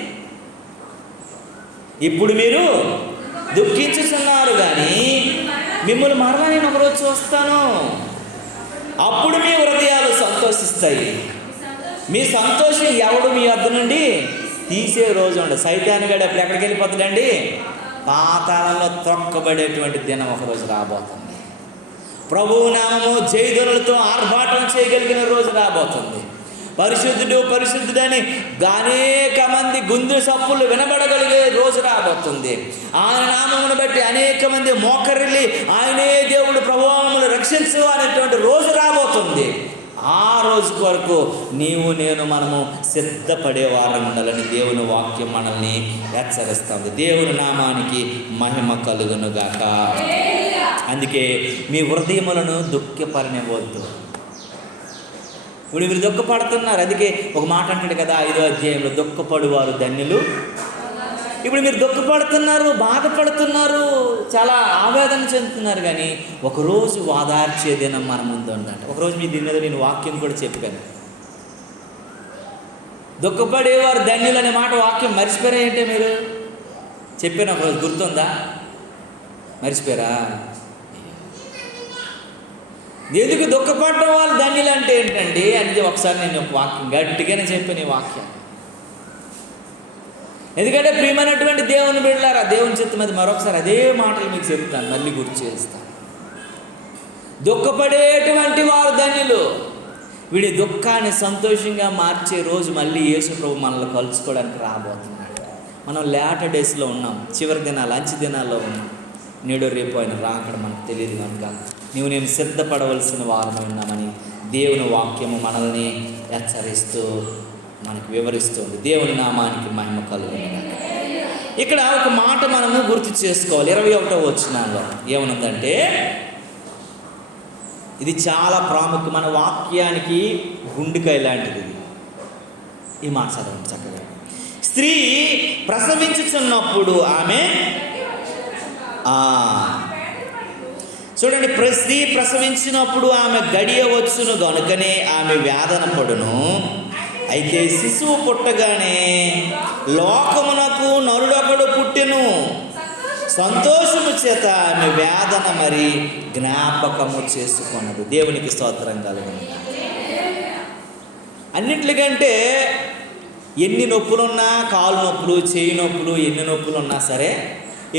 ఇప్పుడు మీరు దుఃఖించుచున్నారు కానీ మిమ్మల్ని మరలా నేను ఒకరోజు చూస్తాను. అప్పుడు మీ హృదయాలు సంతోషిస్తాయి. మీ సంతోషం ఎవడు మీ వద్ద నుండి తీసే రోజు ఉండదు. సైతానుగాడు అప్పుడు ఎక్కడికి వెళ్ళిపోతాడండి? పాతాళంలో త్రొక్కబడేటువంటి దినం ఒకరోజు రాబోతుంది. ప్రభువు నామము జయధ్వనులతో ఆర్భాటం చేయగలిగిన రోజు రాబోతుంది. పరిశుద్ధుడు పరిశుద్ధుడని అనేక మంది గుండు సప్పులు వినబడగలిగే రోజు రాబోతుంది. ఆయన నామమును బట్టి అనేక మంది మోకరిల్లి ఆయనే దేవుడు ప్రభువును రక్షించు అనేటువంటి రోజు రాబోతుంది. ఆ రోజు కొరకు నీవు నేను మనము సిద్ధపడేవారం ఉండాలని దేవుని వాక్యం మనల్ని హెచ్చరిస్తుంది. దేవుని నామానికి మహిమ కలుగునుగాక. అందుకే మీ హృదయములను దుఃఖపడనివ్వద్దు. ఇప్పుడు మీరు దుఃఖపడుతున్నారు. అందుకే ఒక మాట అంటాడు కదా 5వ అధ్యాయంలో, దుఃఖపడువారు ధన్యులు. ఇప్పుడు మీరు దుఃఖపడుతున్నారు, బాధపడుతున్నారు, చాలా ఆవేదన చెందుతున్నారు, కానీ ఒకరోజు వాదార్చే దినం మన ముందు ఉందంట. ఒకరోజు మీ దీని మీద నేను వాక్యం కూడా చెప్పాను. దుఃఖపడేవారు ధన్యులు అనే మాట వాక్యం మర్చిపోయారా ఏంటి? మీరు చెప్పాను ఒకరోజు, గుర్తుందా? మర్చిపోయారా? ఎందుకు దుఃఖపడడం వాళ్ళు ధన్యులు అంటే ఏంటండి అంటే ఒకసారి నేను ఒక వాక్యం గట్టిగానే చెప్పాను ఈ వాక్యం. ఎందుకంటే ప్రియమైనటువంటి దేవుని బిడ్డలారా, దేవుని చిత్తం మీద మరొకసారి అదే మాటలు మీకు చెప్తాను, మళ్ళీ గుర్తు చేస్తాను. దుఃఖపడేటువంటి వారు ధన్యులు. వీడి దుఃఖాన్ని సంతోషంగా మార్చే రోజు మళ్ళీ యేసు ప్రభు మనల్ని కలుసుకోవడానికి రాబోతున్నాడు. మనం లేటర్ డేస్లో ఉన్నాం, చివరి దినాలు, అంచె దినాల్లో ఉన్నాం. నేడు రేపు ఆయన రాకడ మనకు తెలియదు కనుక నీవు నేను సిద్ధపడవలసిన వారమై ఉన్నామని దేవుని వాక్యము మనల్ని హెచ్చరిస్తూ మనకు వివరిస్తుంది. దేవుని నామానికి మహిమ కలుగును. ఇక్కడ ఒక మాట మనము గుర్తు చేసుకోవాలి. 21వ వచనంలో ఏమనుందంటే, ఇది చాలా ప్రాముఖ్యం, మన వాక్యానికి గుండెకాయ లాంటిది. ఈ మాట చదవండి చక్కగా. స్త్రీ ప్రసవించుచున్నప్పుడు ఆమె చూడండి, స్త్రీ ప్రసవించినప్పుడు ఆమె గడియ వచ్చును గనుకనే ఆమె వేదన పడును. అయితే శిశువు పుట్టగానే లోకమునకు నరుడొకడు పుట్టెను. సంతోషము చేత ఆమె వేదన మరి జ్ఞాపకము చేసుకున్నది. దేవునికి స్తోత్రం కలుగును. అన్నింటికంటే ఎన్ని నొప్పులున్నా, కాలు నొప్పులు, చేయి నొప్పులు, ఎన్ని నొప్పులు ఉన్నా సరే,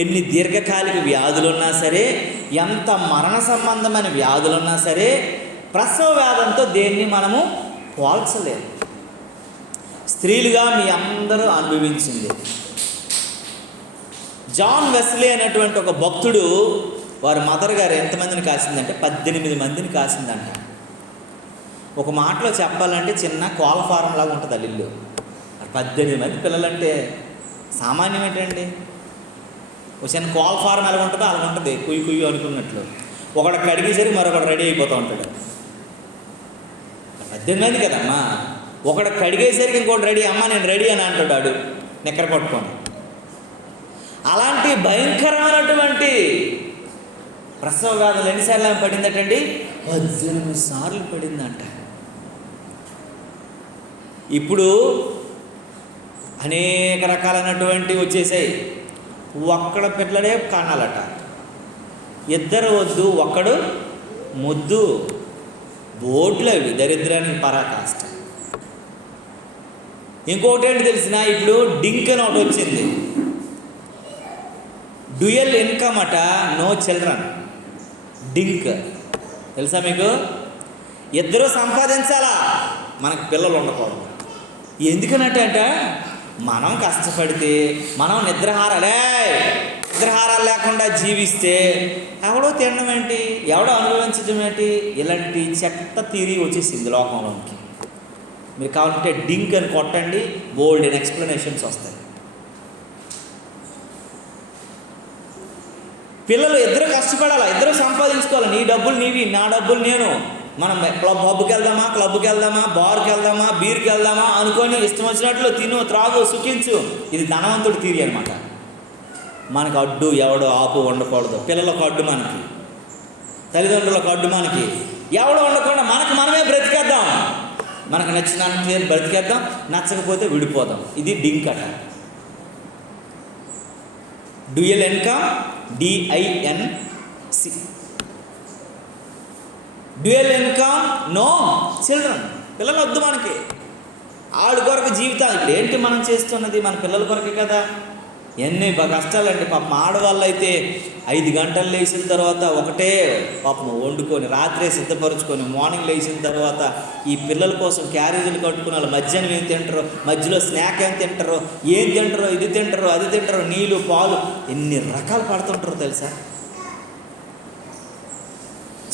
ఎన్ని దీర్ఘకాలిక వ్యాధులున్నా సరే, ఎంత మరణ సంబంధమైన వ్యాధులున్నా సరే, ప్రసవ వేదంతో దేన్ని మనము పోల్చలేము. స్త్రీలుగా మీ అందరూ అనుభవించింది. జాన్ వెస్లీ అనేటువంటి ఒక భక్తుడు, వారి మదర్ గారు ఎంతమందిని కాసిందంటే 18 మందిని కాసిందంట. ఒక మాటలో చెప్పాలంటే చిన్న కోళ్ళ ఫారం లాగా ఉంటుంది ఆ ఇల్లు. 18 మంది పిల్లలంటే సామాన్యం ఏంటండి? ఒక చిన్న కోళ్ళ ఫారం ఎలా ఉంటుందో అలా ఉంటుంది, కుయ్యి కుయ్యి అనుకున్నట్లు. ఒకడు కడిగేసరికి మరొకడు రెడీ అయిపోతూ ఉంటాడు. 18 మంది కదమ్మా, ఒకడు కడిగేసరికి ఇంకోటి రెడీ, అమ్మ నేను రెడీ అని అంటాడు నిక్కర పట్టుకొని. అలాంటి భయంకరమైనటువంటి ప్రసవ వ్యాధులు ఎన్నిసార్లు పడిందటండి? 18 సార్లు పడిందంట. ఇప్పుడు అనేక రకాలైనటువంటివి వచ్చేసాయి. ఒక్కడ పిల్లలే కానాలట, ఇద్దరు వద్దు, ఒక్కడు ముద్దు, బోట్లు అవి దరిద్రానికి పరాకాష్ట. ఇంకోటి ఏంటి తెలిసిన, ఇప్పుడు డింక్ అని ఒకటి వచ్చింది, డ్యూయల్ ఇన్కమ్ అట, నో చిల్డ్రన్. డింక్ తెలుసా మీకు? ఇద్దరూ సంపాదించాలా, మనకు పిల్లలు ఉండకూడదు. ఎందుకనంటే మనం కష్టపడితే, మనం నిద్రహారాలు లేకుండా జీవిస్తే ఎవడో తినడం ఏంటి, ఎవడో అనుభవించడం ఏంటి, ఇలాంటి చెత్త తీరి వచ్చేసింది లోకంలోనికి. మీరు కావాలంటే డింక్ అని కొట్టండి, బోల్డ్ అండ్ ఎక్స్ప్లెనేషన్స్ వస్తాయి. పిల్లలు ఇద్దరు కష్టపడాలా, ఇద్దరు సంపాదించుకోవాలి. నీ డబ్బులు నీవి, నా డబ్బులు నేను. మనం పబ్కి వెళ్దామా, బార్కి వెళ్దామా, బీర్కి వెళ్దామా అనుకొని ఇష్టం వచ్చినట్లు తిను, త్రాగు, సుఖించు. ఇది ధనవంతుడి తీరి అనమాట. మనకు అడ్డు ఎవడో ఆపు ఉండకూడదు. పిల్లలకు అడ్డు మనకి, తల్లిదండ్రులకు అడ్డు మనకి, ఎవడో ఉండకుండా మనమే బ్రతికేద్దాం. మనకు నచ్చినంత బ్రతికేద్దాం, నచ్చకపోతే విడిపోదాం. ఇది డింక్ అట. Dual income, DINC. Dual income, no children. పిల్లలు వద్దు మనకి. ఆడి కొరకు జీవితం. ఇప్పుడు ఏంటి మనం చేస్తున్నది? మన పిల్లల కొరకే కదా. ఎన్ని కష్టాలండి పాపం. ఆడవాళ్ళు అయితే 5 గంటలు లేచిన తర్వాత ఒకటే పాపం వండుకొని, రాత్రే సిద్ధపరుచుకొని, మార్నింగ్ లేచిన తర్వాత ఈ పిల్లల కోసం క్యారేజీలు కట్టుకుని వాళ్ళు మధ్యాహ్నం ఏం తింటారో, మధ్యలో స్నాక్ ఏం తింటారో, ఇది తింటారో, అది తింటారో, నీళ్ళు, పాలు, ఎన్ని రకాలు పడుతుంటారో తెలుసా.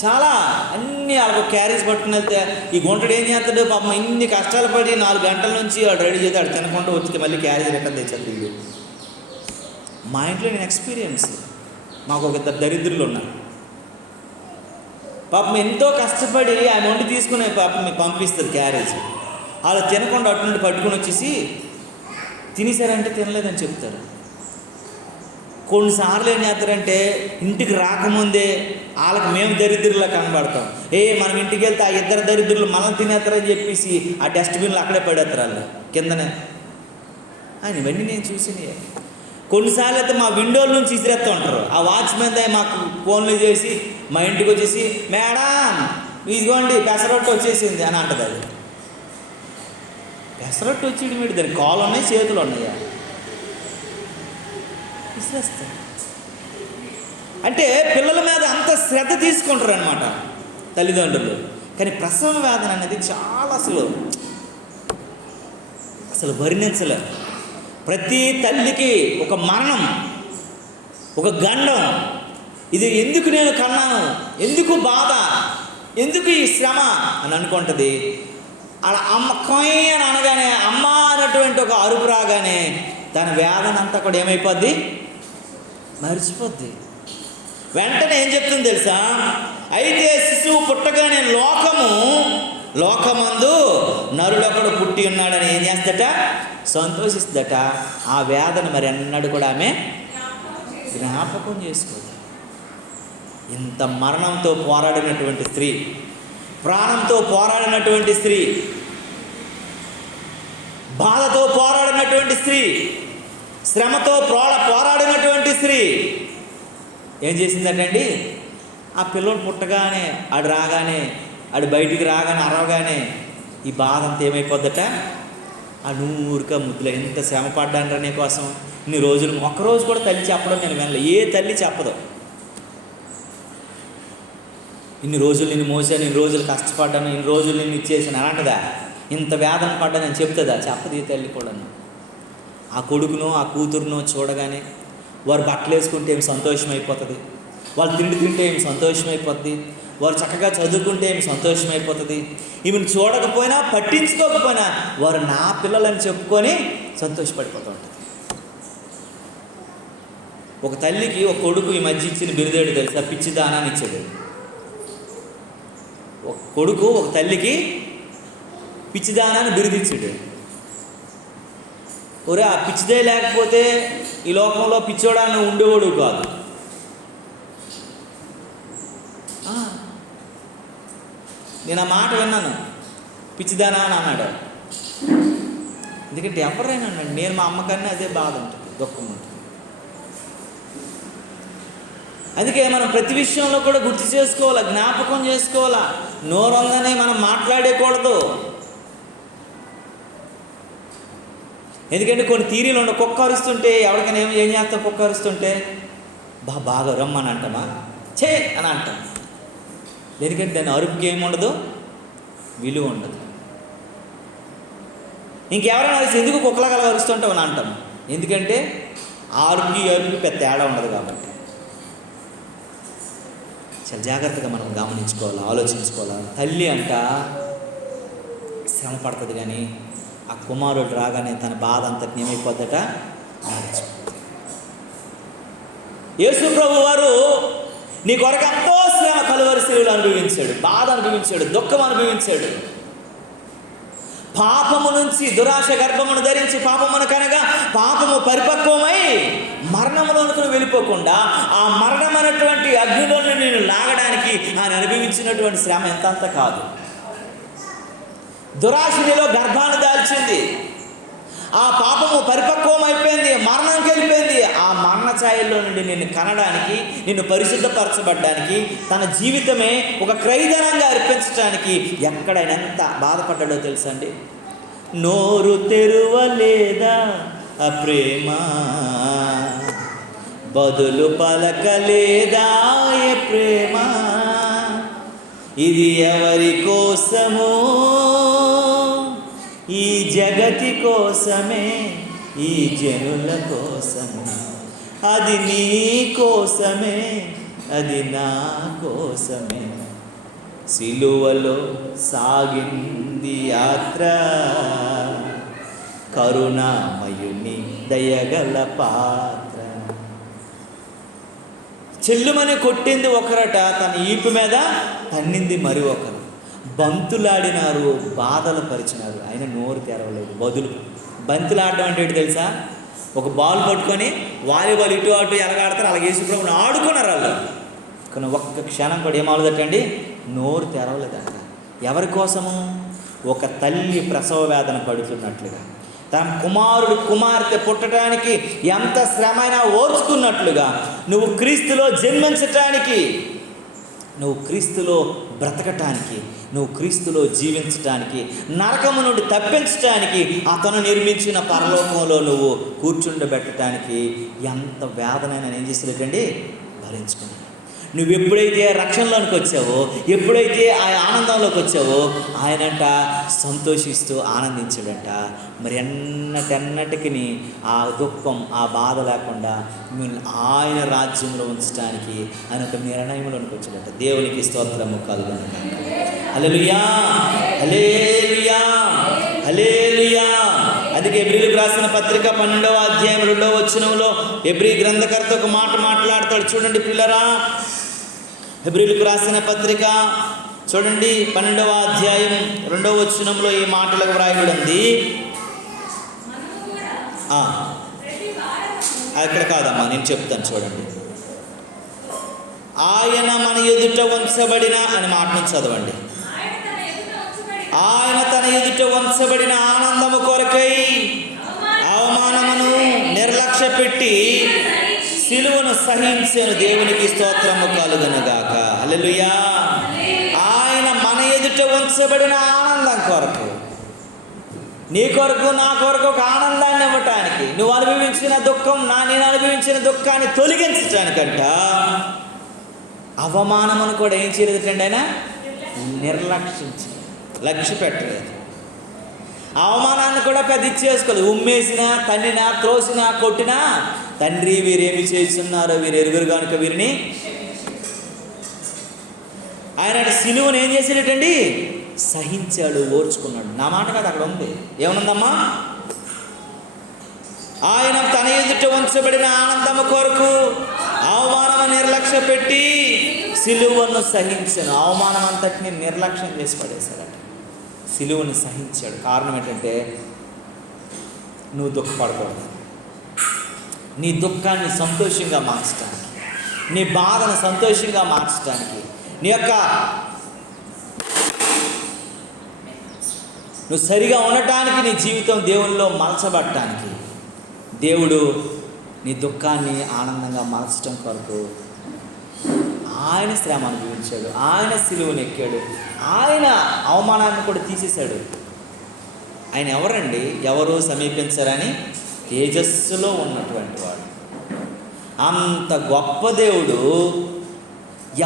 చాలా అన్నీ వాళ్ళకు క్యారేజ్ పట్టుకుని వెళ్తే ఈ గుంటడు ఏం చేస్తాడు పాపం. ఇన్ని కష్టాలు పడి 4 గంటల నుంచి వాడు రెడీ చేస్తే వాడు తినకుండా వచ్చి మళ్ళీ క్యారేజ్ రిటర్న్ తెచ్చాడు. మా ఇంట్లో నేను ఎక్స్పీరియన్స్. మాకు ఒక 2 దరిద్రులు ఉన్నారు. పాపం ఎంతో కష్టపడి ఆమె వండి తీసుకునే పాపం మీకు పంపిస్తుంది క్యారేజ్. వాళ్ళు తినకుండా అటు నుండి పట్టుకుని వచ్చేసి తినేసారంటే తినలేదని చెప్తారు. కొన్నిసార్లు ఏం చేస్తారంటే ఇంటికి రాకముందే వాళ్ళకి మేము దరిద్రులా కనబడతాం. మనం ఇంటికి వెళ్తే ఆ 2 దరిద్రులు మనం తినేస్తారని చెప్పేసి ఆ డస్ట్బిన్లు అక్కడే పడేస్తారు వాళ్ళు కిందనే. ఇవన్నీ నేను చూసినవి. కొన్నిసార్లు అయితే మా విండోల నుంచి ఇసిరేస్తూ ఉంటారు. ఆ వాచ్మెన్ మాకు ఫోన్లు చేసి మా ఇంటికి వచ్చేసి, మేడం ఇదిగోండి పెసరొట్టు వచ్చేసింది అని అంటది. అది పెసరొట్టు వచ్చేది మీరు, దానికి కాళ్ళు ఉన్నాయి, చేతులు ఉన్నాయా, విసిరేస్తారు. అంటే పిల్లల మీద అంత శ్రద్ధ తీసుకుంటారు అనమాట తల్లిదండ్రులు. కానీ ప్రసవ వేదన అనేది చాలా అసలు వర్ణించలేదు. ప్రతి తల్లికి ఒక మరణం, ఒక గండం. ఇది ఎందుకు నేను కన్నాను, ఎందుకు బాధ, ఎందుకు ఈ శ్రమ అని అనుకుంటుంది. అలా అమ్మ కొయ్య అని అనగానే, అమ్మ అన్నటువంటి ఒక అరుపు రాగానే దాని వేదన అంతా కూడా ఏమైపోద్ది, మర్చిపోద్ది. వెంటనే ఏం చెప్తుంది తెలుసా? అయితే శిశువు పుట్టగానే లోకమందు నరుడొకడు పుట్టి ఉన్నాడని ఏం చేస్తట, సంతోషిస్తుందట. ఆ వేదన మరి అన్నాడు కూడా ఆమె జ్ఞాపకం చేసుకోదు. ఇంత మరణంతో పోరాడినటువంటి స్త్రీ, ప్రాణంతో పోరాడినటువంటి స్త్రీ, బాధతో పోరాడినటువంటి స్త్రీ, శ్రమతో పోరాడినటువంటి స్త్రీ ఏం చేసిందటండి? ఆ పిల్లలు పుట్టగానే, ఆడు బయటికి రాగానే, అరవగానే ఈ బాధ అంతా ఏమైపోద్దట, ఆ నూరుగా ముద్దులో ఎంత శ్రమ పడ్డాను నీ కోసం, ఇన్ని రోజులు. ఒక్కరోజు కూడా తల్లి చెప్పడం నేను వినలే. ఏ తల్లి చెప్పదు, ఇన్ని రోజులు నిన్ను మోసాను, ఇన్ని రోజులు కష్టపడ్డాను, ఇన్ని రోజులు నిన్ను ఇచ్చేసాను అని అంటదా? ఇంత వేదన పడ్డానని చెప్తుందా? చెప్పదు ఈ తల్లి కూడాను. ఆ కొడుకునో ఆ కూతురునో చూడగానే వారు బట్టలు వేసుకుంటే ఏమి సంతోషమైపోతుంది, వాళ్ళు తిండి తింటే ఏమి సంతోషమైపోతుంది, వారు చక్కగా చదువుకుంటే ఏమి సంతోషమైపోతుంది. ఈమెను చూడకపోయినా పట్టించుకోకపోయినా వారు నా పిల్లలని చెప్పుకొని సంతోషపడిపోతూ ఉంటుంది. ఒక తల్లికి ఒక కొడుకు ఈ మధ్య ఇచ్చిన బిరుదేడు తెలుసా? పిచ్చిదానాన్ని ఇచ్చాడు. ఒక కొడుకు ఒక తల్లికి పిచ్చిదానాన్ని బిరుదిచ్చాడు. ఒరే, ఆ పిచ్చిదే లేకపోతే ఈ లోకంలో పిచ్చోడాన్ని ఉండేవాడు కాదు. నేను ఆ మాట విన్నాను, పిచ్చిదానా అని అన్నాడు. ఎందుకంటే ఎవరైనా అన్నాడు, నేను మా అమ్మకన్నా అదే బాధ ఉంటుంది, దుఃఖం ఉంటుంది. అందుకే మనం ప్రతి విషయంలో కూడా గుర్తు చేసుకోవాలా, జ్ఞాపకం చేసుకోవాలా. నోరంగానే మనం మాట్లాడేకూడదు. ఎందుకంటే కొన్ని థీరీలు ఉండవు. కుక్క అరుస్తుంటే ఎవరికైనా ఏం చేస్తాం? కుక్క అరుస్తుంటే బాగా రమ్మని అంటామా, చే అని అంటాం. ఎందుకంటే దాని అరుపుకి ఏముండదు, విలువ ఉండదు. ఇంకెవరైనా అరిసి ఎందుకు కుక్కలగల అరుస్తుంటావు అని అంటాం. ఎందుకంటే అరుపుకి పెద్ద తేడా ఉండదు కాబట్టి. చాలా జాగ్రత్తగా మనం గమనించుకోవాలి, ఆలోచించుకోవాలి. తల్లి అంట శ్రమ పడుతుంది, కానీ ఆ కుమారుడు రాగానే తన బాధ అంతటి ఏమైపోద్దట, యేసు ప్రభు వారు నీ కొరకు ఎంతో శ్రమ కలువరి శిలువలో అనుభవించాడు, బాధ అనుభవించాడు, దుఃఖం అనుభవించాడు. పాపము నుంచి దురాశ గర్భమును ధరించి పాపమును కనగా పాపము పరిపక్వమై మరణములోనికి వెళ్ళిపోకుండా ఆ మరణం అనేటువంటి అగ్నిలోని నేను లాగడానికి ఆయన అనుభవించినటువంటి శ్రమ ఎంతంత కాదు. దురాశనిలో గర్భాన్ని దాల్చింది, ఆ పాపము పరిపక్వం అయిపోయింది, మరణంకి వెళ్ళిపోయింది. ఆ మరణ ఛాయల్లో నుండి నిన్ను కనడానికి, నిన్ను పరిశుద్ధపరచబడ్డానికి, తన జీవితమే ఒక క్రయధనంగా అర్పించడానికి ఎక్కడైనా ఎంత బాధపడ్డాడో తెలుసా అండి. నోరు తెరువలేదా ఆ ప్రేమ, బదులు పలకలేదా ఏ ప్రేమ, ఇది ఎవరి కోసమో, ఈ జగతి కోసమే, ఈ జనుల కోసమే, అది నీ కోసమే, అది నా కోసమే, సిలువలో సాగింది యాత్ర, కరుణామయుని దయగల పాత్ర. చెల్లుమని కొట్టింది ఒకరట, తన ఈపు మీద తన్నింది మరి ఒకరు. బంతులాడినారు, బాధలు పరిచినారు, ఆయన నోరు తెరవలేదు. బంతులాడడం అంటే ఏంటి తెలుసా? ఒక బాల్ పట్టుకొని వాలీబాల్ ఇటు అటు ఎలాగాడతారు అలాగే యేసుప్రభుని ఆడుకున్నారు వాళ్ళు. కానీ ఒక్క క్షణం కూడా ఏమవుతుందండి, నోరు తెరవలేదంట. ఎవరి కోసము? ఒక తల్లి ప్రసవ వేదన పడుతున్నట్లుగా, తన కుమారుడు కుమార్తె పుట్టడానికి ఎంత శ్రమైనా ఓర్చుకున్నట్లుగా, నువ్వు క్రీస్తులో జన్మించటానికి, నువ్వు క్రీస్తులో బ్రతకటానికి, నువ్వు క్రీస్తులో జీవించటానికి, నరకము నుండి తప్పించటానికి అతను నిర్మించిన పరలోకంలో నువ్వు కూర్చుండబెట్టడానికి ఎంత వేదనైనా ఏం చేసేటండి భరించుకున్నావు. నువ్వు ఎప్పుడైతే రక్షణలోనికి వచ్చావో, ఎప్పుడైతే ఆ ఆనందంలోకి వచ్చావో, ఆయనంట సంతోషిస్తూ ఆనందించాడంట. మరి ఎన్నటికి ఆ దుఃఖం, ఆ బాధ లేకుండా మిమ్మల్ని ఆయన రాజ్యంలో ఉంచడానికి ఆయన ఒక నిర్ణయంలోనికి వచ్చాడంట. దేవునికి స్తోత్రము కలుగును గాక. హల్లెలూయా, హల్లెలూయా, హల్లెలూయా. అందుకే హెబ్రీయులకు రాసిన పత్రిక 12వ అధ్యాయం 2వ వచనంలో హెబ్రీ గ్రంథకర్త ఒక మాట మాట్లాడతాడు. చూడండి పిల్లరా, హెబ్రీయులకు రాసిన పత్రిక చూడండి 12వ అధ్యాయం 2వ వచనంలో ఈ మాటలకు వ్రాయబడి ఉంది. అక్కడ కాదమ్మా, నేను చెప్తాను చూడండి. ఆయన మన ఎదుట ఉంచబడిన అని మాటను చదవండి. ఆయన తన ఎదుట ఉంచబడిన ఆనందము కొరకై అవమానమును నిర్లక్ష్య పెట్టి సిలువను సహించెను. దేవునికి స్తోత్రము కలుగును గాక. హల్లెలూయా. ఆయన మన ఎదుట ఉంచబడిన ఆనందం కొరకు, నీ కొరకు నా కొరకు ఒక ఆనందాన్ని ఇవ్వటానికి, నువ్వు అనుభవించిన దుఃఖం, నేను అనుభవించిన దుఃఖాన్ని తొలగించటానికంట అవమానమును కూడా ఏం చేయలేదండి, ఆయన నిర్లక్షించి లక్ష్య పెట్టలేదు. అవమానాన్ని కూడా పెద్ద ఇచ్చేసుకోలేదు. ఉమ్మేసినా, తన్నినా, త్రోసినా, కొట్టినా, తండ్రి వీరేమి చేస్తున్నారో వీరు ఎరుగురు కనుక వీరిని. ఆయన సిలువను ఏం చేసేటండి, సహించాడు, ఓర్చుకున్నాడు. నా మాట కాదు, అక్కడ ఉంది. ఏమనుందమ్మా? ఆయన తన ఎదుట ఉంచబడిన ఆనందము కొరకు అవమానము నిర్లక్ష్య పెట్టి సిలువను సహించాను. అవమానం అంతటిని నిర్లక్ష్యం చేసి పడేశాడట. సిలువను సహించాడు. కారణం ఏంటంటే నువ్వు దుఃఖపడకూడదు. నీ దుఃఖాన్ని సంతోషంగా మార్చడానికి, నీ బాధను సంతోషంగా మార్చడానికి, నీ యొక్క నువ్వు సరిగా ఉండటానికి, నీ జీవితం దేవునిలో మలచబడటానికి దేవుడు నీ దుఃఖాన్ని ఆనందంగా మార్చడం కొరకు ఆయన శ్రమ అనుభవించాడు. ఆయన సిలువను ఎక్కాడు. ఆయన అవమానాన్ని కూడా తీసేశాడు. ఆయన ఎవరండి? ఎవరు సమీపించరని తేజస్సులో ఉన్నటువంటి వాడు. అంత గొప్ప దేవుడు,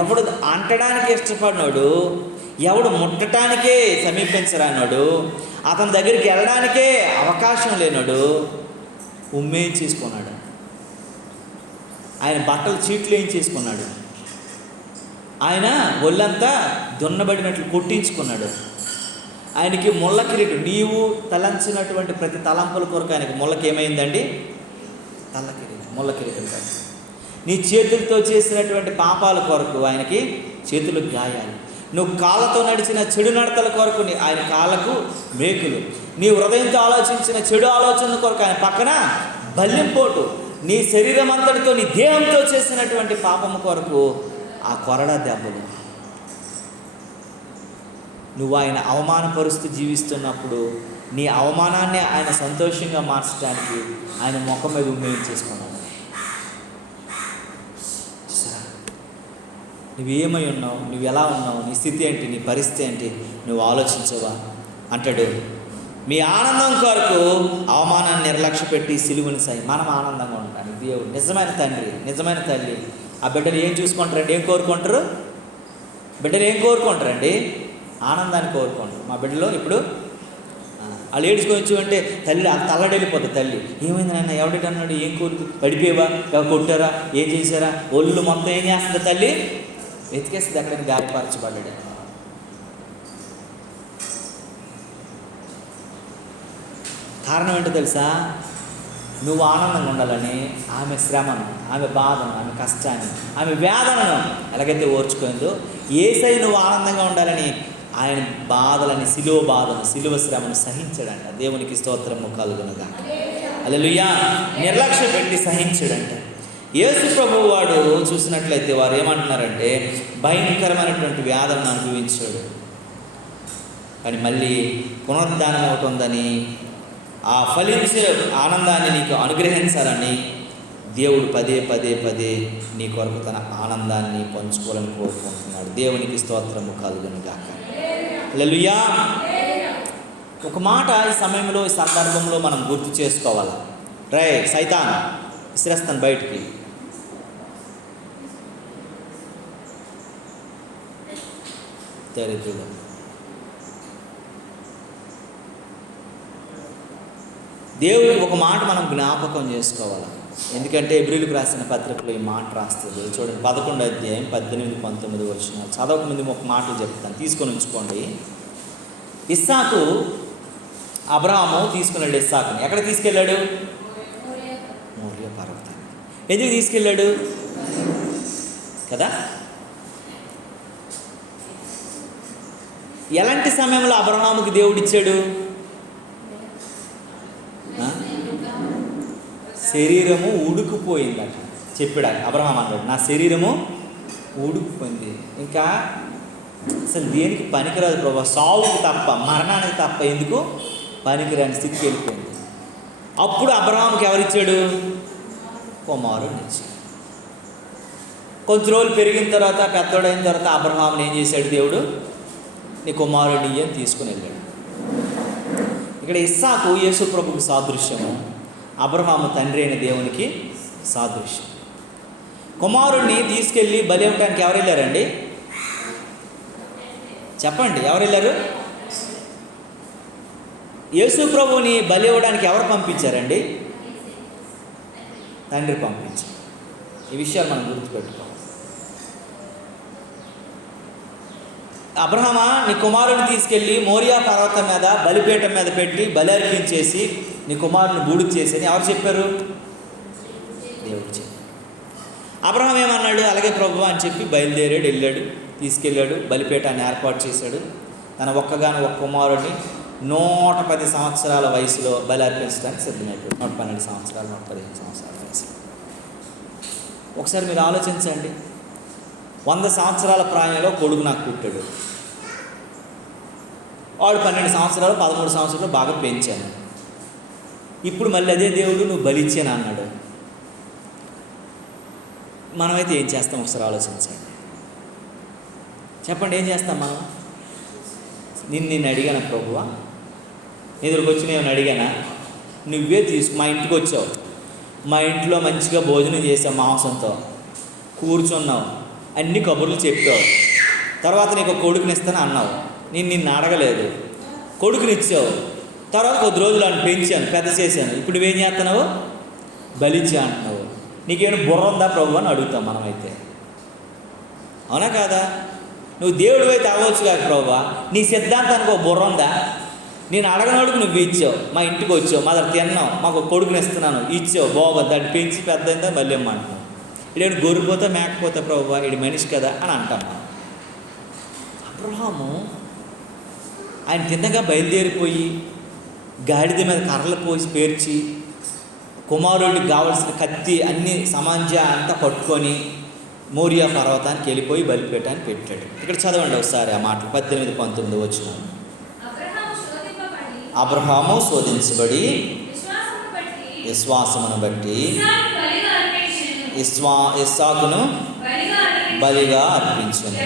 ఎవడు అంటడానికి ఇష్టపడినాడు, ఎవడు ముట్టడానికే సమీపించరానాడు, అతని దగ్గరికి వెళ్ళడానికే అవకాశం లేనాడు, ఉమ్మేయించేసుకున్నాడు. ఆయన బట్టలు చీట్లు వేయించేసుకున్నాడు. ఆయన ఒళ్ళంతా దున్నబడినట్లు కొట్టించుకున్నాడు. ఆయనకి ముళ్ళ కిరీటం, నీవు తలంచినటువంటి ప్రతి తలంపుల కొరకు ఆయనకి ముళ్ళకి ఏమైందండి? తల్ల కిరీటం, ముళ్ళ కిరీటం కాదు. నీ చేతులతో చేసినటువంటి పాపాల కొరకు ఆయనకి చేతులు గాయాలు. నువ్వు కాళ్ళతో నడిచిన చెడు నడతల కొరకు ఆయన కాళ్ళకు మేకులు. నీ హృదయంతో ఆలోచించిన చెడు ఆలోచనల కొరకు ఆయన పక్కన బల్లెంపోటు. నీ శరీరం అంతటితో, నీ దేహంతో చేసినటువంటి పాపము కొరకు ఆ కొరడా దెబ్బలు. నువ్వు ఆయన అవమానపరుస్తూ జీవిస్తున్నప్పుడు నీ అవమానాన్ని ఆయన సంతోషంగా మార్చడానికి ఆయన ముఖం మీద ఉమ్మేయం చేసుకున్నాడు. నువ్వు ఏమై ఉన్నావు, నువ్వు ఎలా ఉన్నావు, నీ స్థితి ఏంటి, నీ పరిస్థితి ఏంటి, నువ్వు ఆలోచించవా అంటాడు. మీ ఆనందం కొరకు అవమానాన్ని నిర్లక్ష్య పెట్టి సిలువని సాయి. మనం ఆనందంగా ఉంటాను. దేవుడు నిజమైన తండ్రి, నిజమైన తల్లి. ఆ బిడ్డలు ఏం చూసుకుంటారండి? ఏం కోరుకుంటారు? బిడ్డలు ఏం కోరుకుంటారండి? ఆనందాన్ని కోరుకుంటారు. మా బిడ్డలో ఇప్పుడు వాళ్ళు ఏడ్చుకోవచ్చు అంటే తల్లి తల్లడెళ్ళిపోతుంది. తల్లి ఏమైంది నాన్న, ఎవరికి అన్నాడు, ఏం కోరుకు పడిపోయావా, ఎవరు కొట్టారా, ఏం చేశారా, ఒళ్ళు మొత్తం ఏం చేస్తుంది తల్లి? వెతికేస్తుంది ఎక్కడైనా గాయపరచబడ్డాడు. కారణం ఏంటో తెలుసా? నువ్వు ఆనందంగా ఉండాలని ఆమె శ్రమను, ఆమె బాధను, ఆమె కష్టాన్ని, ఆమె వేదనను ఎలాగైతే ఓర్చుకుందో, యేసయ్య నువ్వు ఆనందంగా ఉండాలని ఆయన బాధలని, సిలువ బాధను, సిలువ శ్రమను సహించాడంట. దేవునికి స్తోత్రము కలుగునుగా. హల్లెలూయా. నిర్లక్ష్య పెట్టి సహించాడంట. యేసు ప్రభువు వాడు చూసినట్లయితే వారు ఏమంటున్నారంటే భయంకరమైనటువంటి వ్యాధులను అనుభవించాడు, కానీ మళ్ళీ పునరుద్ధానం అవుతుందని, ఆ ఫలించే ఆనందాన్ని నీకు అనుగ్రహించాలని దేవుడు పదే పదే పదే నీ కొరకు తన ఆనందాన్ని పంచుకోవాలని కోరుకుంటున్నాడు. దేవునికి స్తోత్రము కలుగునుగాక. హల్లెలూయా. ఒక మాట ఈ సమయంలో, ఈ సందర్భంలో మనం గుర్తు చేసుకోవాలి. సైతాన్ విసిరేస్తాను బయటికి. దరిద్రుడు దేవుడు ఒక మాట మనం జ్ఞాపకం చేసుకోవాలి. ఎందుకంటే ఎబ్రీయులకు రాసిన పత్రికలో ఈ మాట రాస్తుంది. చూడండి 11వ అధ్యాయం 18, 19 వచనాలు చదవక ముందు ఒక మాటలు చెప్తాను, తీసుకొని ఉంచుకోండి. ఇస్సాకు, అబ్రహాము తీసుకున్నాడు ఇస్సాకుని. ఎక్కడ తీసుకెళ్ళాడు? మోరియా పర్వతాన్ని. ఎందుకు తీసుకెళ్ళాడు కదా? ఎలాంటి సమయంలో అబ్రహాముకి దేవుడు ఇచ్చాడు? శరీరము ఉడుకుపోయిందట చెప్పాడు అబ్రహాం. అన్నాడు, నా శరీరము ఉడుకుపోయింది, ఇంకా అసలు దేనికి పనికిరాదు ప్రభా, సావుకి తప్ప, మరణానికి తప్ప ఎందుకు పనికిరాని స్థితికి వెళ్ళిపోయింది. అప్పుడు అబ్రహాంకి ఎవరిచ్చాడు? కుమారుడిని ఇచ్చాడు. కొంచెం రోజులు పెరిగిన తర్వాత, పెద్దోడైన తర్వాత అబ్రహాంని ఏం చేశాడు దేవుడు? నీ కుమారుడిని అని తీసుకుని వెళ్ళాడు. ఇక్కడ ఇస్సాకు యేసు ప్రభుకి సాదృశ్యము, అబ్రహాము తండ్రి అయిన దేవునికి సాదృశ్యం. కుమారుడిని తీసుకెళ్ళి బలి ఇవ్వడానికి ఎవరు వెళ్ళారండి? చెప్పండి, ఎవరు వెళ్ళారు? యేసు ప్రభువుని బలి ఇవ్వడానికి ఎవరు పంపించారండి? తండ్రి పంపించారు. ఈ విషయాలు మనం గుర్తుపెట్టుకోవాలి. అబ్రహామా, నీ కుమారుని తీసుకెళ్ళి మోరియా పర్వతం మీద బలిపీఠం మీద పెట్టి బలి అర్పించేసి నీ కుమారుని బూడిద చేసి అని ఎవరు చెప్పారు? దేవుడు చెప్పారు. అబ్రహాం ఏమన్నాడు? అలాగే ప్రభువా అని చెప్పి బయలుదేరాడు, వెళ్ళాడు, తీసుకెళ్ళాడు, బలిపీఠాన్ని ఏర్పాటు చేశాడు. తన ఒక్కగాని ఒక్క కుమారుడిని 110 సంవత్సరాల వయసులో బలి అర్పించడానికి సిద్ధమైపోయాడు. 112 సంవత్సరాలు, 115 సంవత్సరాల వయసులో. ఒకసారి మీరు ఆలోచించండి. 100 సంవత్సరాల ప్రాయంలో కొడుకు నాకు పుట్టాడు. వాడు 12 సంవత్సరాలు, 13 సంవత్సరాలు బాగా పెంచాను. ఇప్పుడు మళ్ళీ అదే దేవుడు నువ్వు బలిచ్చాను అన్నాడు. మనమైతే ఏం చేస్తాం? ఒకసారి ఆలోచించండి. చెప్పండి, ఏం చేస్తాం మనం? నిన్ను అడిగానా ప్రభువా? ఎదురుకొచ్చి నేను అడిగానా? నువ్వే మా ఇంటికి వచ్చావు, మా ఇంట్లో మంచిగా భోజనం చేసావు, మాంసంతో కూర్చున్నావు, అన్ని కబుర్లు చెప్పావు, తర్వాత నీకు కొడుకునిస్తాను అన్నావు. నిన్ను అడగలేదు, కొడుకునిచ్చావు. తర్వాత కొద్ది రోజులు అని పెంచాను, పెద్ద చేశాను. ఇప్పుడు నువ్వేం చేస్తున్నావు? బలిచ్చా అంటున్నావు. నీకేమైనా బుర్ర ఉందా ప్రభు అని అడుగుతాం మనమైతే, అవునా కాదా? నువ్వు దేవుడు అయితే అవ్వచ్చు కాక ప్రభువా, నీ సిద్ధాంతానికి ఒక బుర్ర ఉందా? నేను అడగనోడికి నువ్వు ఇచ్చావు, మా ఇంటికి వచ్చావు, మా దగ్గర తిన్నావు, మాకు కొడుకుని ఇస్తున్నాను, ఇచ్చావు, బాగోద్దు, దాన్ని పెంచి పెద్ద అయిందా మళ్ళీ ఇమ్మంటున్నావు. ఇదేంటి గొర్రెపోతే మేకపోతే ప్రభువా, ఇది మనిషి కదా అని అంటాం. అబ్రహాము ఆయన తిన్నగా బయలుదేరిపోయి గాడిద మీద కర్రలు పోసి పేర్చి కుమారుడికి కావలసిన కత్తి అన్ని సమాంజ అంతా పట్టుకొని మోరియా పర్వతానికి వెళ్ళిపోయి బలిపీఠాన్ని పెట్టాడు. ఇక్కడ చదవండి ఒకసారి ఆ మాటలు 18-19 వచ్చిన. అబ్రహాము శోధించబడి విశ్వాసమును బట్టి ఇస్సాకును బలిగా అర్పించును.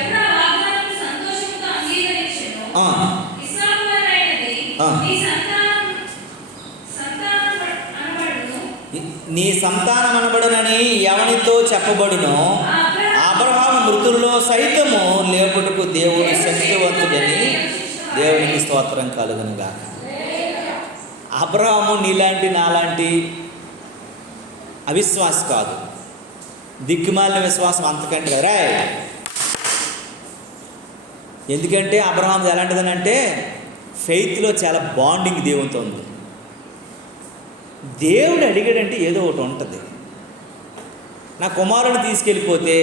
నీ సంతానం అనబడునని ఎవనితో చెప్పబడునో అబ్రహాము మృతుల్లో సైతము లేపుటకు దేవుడు శక్తివంతుడని దేవునికి స్తోత్రం కలుగునుగాక. అబ్రహాము నీలాంటి నాలాంటి అవిశ్వాస కాదు, దిక్కుమాలిన విశ్వాసం అంతకంటే కదా. ఎందుకంటే అబ్రహాము ఎలాంటిదనంటే ఫెయిత్లో చాలా బాండింగ్ దేవునితో ఉంది. దేవుడు అడిగాడంటే ఏదో ఒకటి ఉంటుంది. నా కుమారుని తీసుకెళ్ళిపోతే,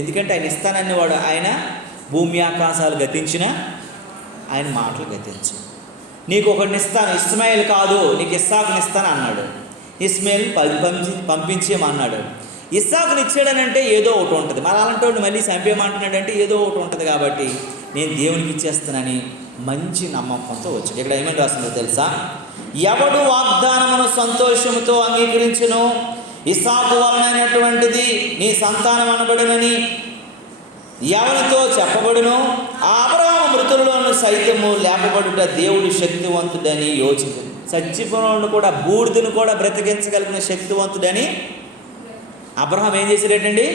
ఎందుకంటే ఆయన ఇస్తాననేవాడు, ఆయన భూమి ఆకాశాలు గతించిన ఆయన మాటలు గతించు. నీకు ఒకటిని ఇస్తాను, ఇస్మాయిల్ కాదు నీకు ఇస్సాకుని ఇస్తాను అన్నాడు. ఇస్మాయిల్ పంపించేమన్నాడు. ఇస్సాకుని ఇచ్చాడనంటే ఏదో ఒకటి ఉంటుంది. మరి అలాంటి వాడిని మళ్ళీ చంపేయమంటున్నాడంటే ఏదో ఒకటి ఉంటుంది. కాబట్టి నేను దేవునికి ఇచ్చేస్తానని మంచి నమ్మకంతో వచ్చాడు. ఇక్కడ ఏమని రాస్తుందో తెలుసా? ఎవడు వాగ్దానమును సంతోషముతో అంగీకరించును, ఇస్సాకు వలనైనటువంటిది నీ సంతానం అనబడునని ఎవరితో చెప్పబడును, ఆ అబ్రహాము మృతుల్లోను సైతము లేపబడుట దేవుడు శక్తివంతుడని యోచించు. చచ్చిపోయిన కూడా, బూడిదను కూడా బ్రతికించగలిగిన శక్తివంతుడని అబ్రహాం ఏం చేశాడటండి?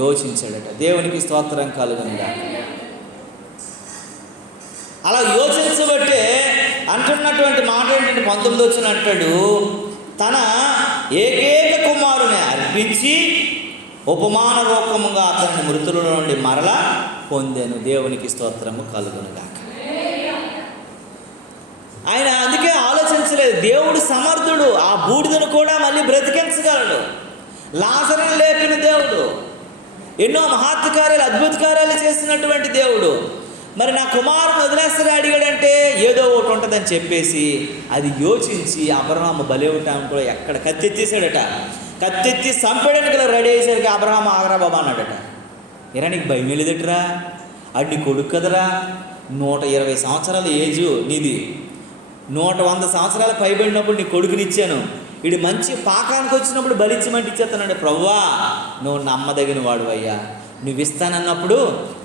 యోచించాడట. దేవునికి స్తోత్రం కలుగునుగాక. అలా యోచించబట్టే అంటున్నటువంటి మాట ఏంటంటే 19 వచ్చిన అంటాడు, తన ఏకైక కుమారుని అర్పించి ఉపమాన రూపముగా అతని మృతుల నుండి మరలా పొందాను. దేవునికి స్తోత్రము కలుగునుగాక. ఆయన అందుకే ఆలోచించలేదు, దేవుడు సమర్థుడు, ఆ బూడిదను కూడా మళ్ళీ బ్రతికించగలడు. లాజరును లేపిన దేవుడు, ఎన్నో మహత్ కార్యాలు అద్భుత కార్యాలు చేసినటువంటి దేవుడు. మరి నా కుమారుని వదిలేస్తారా అడిగాడంటే ఏదో ఒకటి ఉంటుందని చెప్పేసి అది యోచించి అబ్రహాము బలివ్వటానికి ఎక్కడ కత్తెత్తేసాడట. కత్తెత్తి చంపడానికి రెడీ అయ్యేసరికి అబ్రహాము ఆగరా బాబా అన్నాడట. ఎరా నీకు భయం వెళ్ళేదట్రా, అది నీ కొడుకు కదరా, 120 సంవత్సరాల ఏజు నీది, 100 సంవత్సరాల పైబడినప్పుడు నీ కొడుకునిచ్చాను, వీడు మంచి పాకానికి వచ్చినప్పుడు బలిచ్చమంటే ఇచ్చేస్తానండి. ప్రవ్వా నువ్వు నమ్మదగిన వాడు అయ్యా, నువ్వు ఇస్తానన్నప్పుడు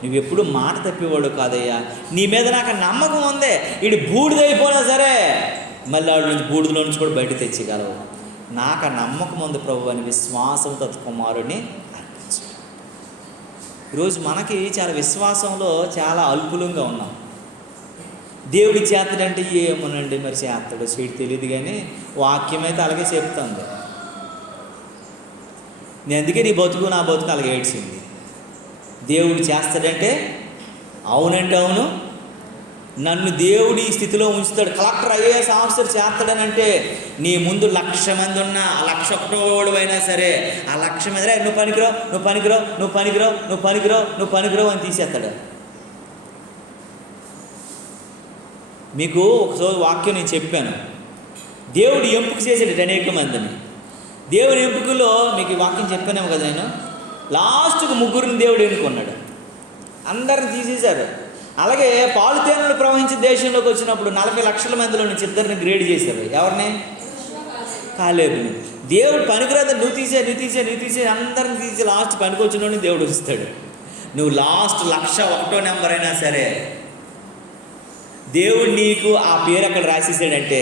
నువ్వెప్పుడు మాట తప్పేవాడు కాదయ్యా, నీ మీద నాకు నమ్మకం ఉందే, వీడు బూడిదైపోయినా సరే మళ్ళీ వాడి నుంచి బూడిదలో నుంచి కూడా బయట తెచ్చగలవు, నాకు ఆ నమ్మకం ఉంది ప్రభు అని విశ్వాసంతో కుమారుడిని అర్పించాడు. ఈరోజు మనకి చాలా విశ్వాసంలో చాలా అల్పులంగా ఉన్నాం. దేవుడి చేతడంటే ఏమోనండి మరి చేస్తాడు చేయడు తెలియదు, కానీ వాక్యం అయితే అలాగే చెప్తుంది. నేను అందుకే నీ బతుకు నా బతుకు అలాగే ఏడ్చింది. దేవుడు చేస్తాడంటే అవునంటే అవును, నన్ను దేవుడి స్థితిలో ఉంచుతాడు. కలెక్టర్ ఐఏఎస్ ఆఫీసర్ చేస్తాడనంటే నీ ముందు 1,00,000 మంది ఉన్నా, ఆ 1,01 అయినా సరే ఆ 1,00,000 మంది నువ్వు పనికిరావు, నువ్వు పనికిరావు, నువ్వు పనికిరావు, నువ్వు పనికిరావు, నువ్వు పనికిరావు అని తీసేస్తాడు. మీకు ఒకసారి వాక్యం నేను చెప్పాను, దేవుడు ఎంపిక చేసాడు అనేక మందిని. దేవుడి ఎంపికలో మీకు ఈ వాక్యం చెప్పానేమో కదా నేను, లాస్ట్కు 3 దేవుడు ఎన్నుకున్నాడు, అందరిని తీసేశారు. అలాగే పాలుతేనలు ప్రవహించే దేశంలోకి వచ్చినప్పుడు 40 లక్షల మందిలో నుంచి 2 గ్రేడ్ చేశారు. ఎవరిని? కాలేబుని. దేవుడు పనికిరాదు, నువ్వు తీసే అందరిని తీసి లాస్ట్ పనికొచ్చినోడిని దేవుడు వస్తాడు. నువ్వు లాస్ట్ 101వ నెంబర్ అయినా సరే దేవుడు నీకు ఆ పేరు అక్కడ రాసేసాడంటే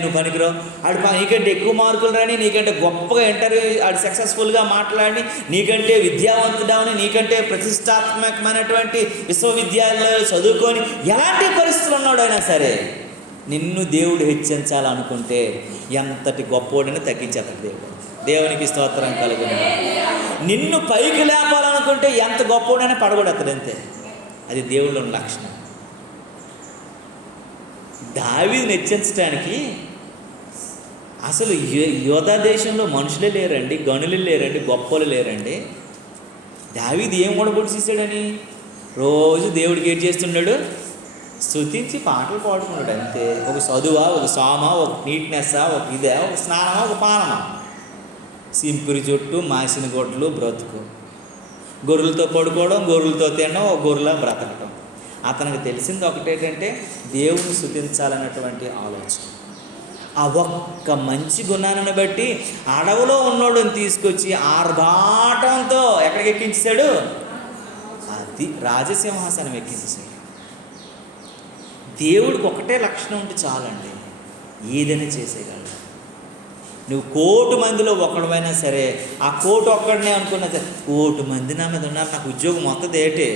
నువ్వు పనికిరావు, ఆడు నీకంటే ఎక్కువ మార్కులు రాని, నీకంటే గొప్పగా ఇంటర్వ్యూ ఆడు సక్సెస్ఫుల్గా మాట్లాడి, నీకంటే విద్యావంతుడవని, నీకంటే ప్రతిష్టాత్మకమైనటువంటి విశ్వవిద్యాలయాలు చదువుకొని ఎలాంటి పరిస్థితులు ఉన్నాడైనా సరే నిన్ను దేవుడు హెచ్చించాలనుకుంటే ఎంతటి గొప్పోడని తగ్గించేస్తాడు దేవుడు. దేవునికి స్తోత్రం కలుగును. నిన్ను పైకి లేపాలనుకుంటే ఎంత గొప్పోడని పడగొడతాడు అంతే. అది దేవుళ్ళ లక్షణం. దావీదుని హెచ్చించడానికి అసలు యోధా దేశంలో మనుషులే లేరండి, గనులు లేరండి, గొప్పలు లేరండి. దావీదు ఏం ఓడబొడిచేసాడని రోజు దేవుడికి ఏం చేస్తున్నాడు? స్తుతించి పాటలు పాడుకున్నాడు అంతే. ఒక చదువా, ఒక సామా, ఒక నీట్నెస్సా, ఒక ఇదే, ఒక స్నానమా, ఒక పానమా? సింపురి చుట్టూ మాసిన గొడ్లు బ్రతుకు, గొర్రెలతో పడుకోవడం, గొర్రెలతో తినడం, ఒక గొర్రెలా బ్రతకడం. అతనికి తెలిసింది ఒకటేంటంటే దేవుని స్తుతించాలన్నటువంటి ఆలోచన. ఆ ఒక్క మంచి గుణాన్ని బట్టి అడవిలో ఉన్నోళ్ళని తీసుకొచ్చి ఆర్భాటంతో ఎక్కడికి ఎక్కించాడు? అది రాజసింహాసనం ఎక్కించాడు. దేవుడికి ఒకటే లక్షణం ఉంటే చాలండి, ఏదైనా చేసేయగలడు. నువ్వు 1,000,000 మందిలో ఒకడమైనా సరే, ఆ 1,000,000 ఒక్కడనే అనుకున్నా సరే, 1,000,000 మంది నా మీద ఉన్నారు, నాకు ఉద్యోగం వస్తుంది ఏంటి,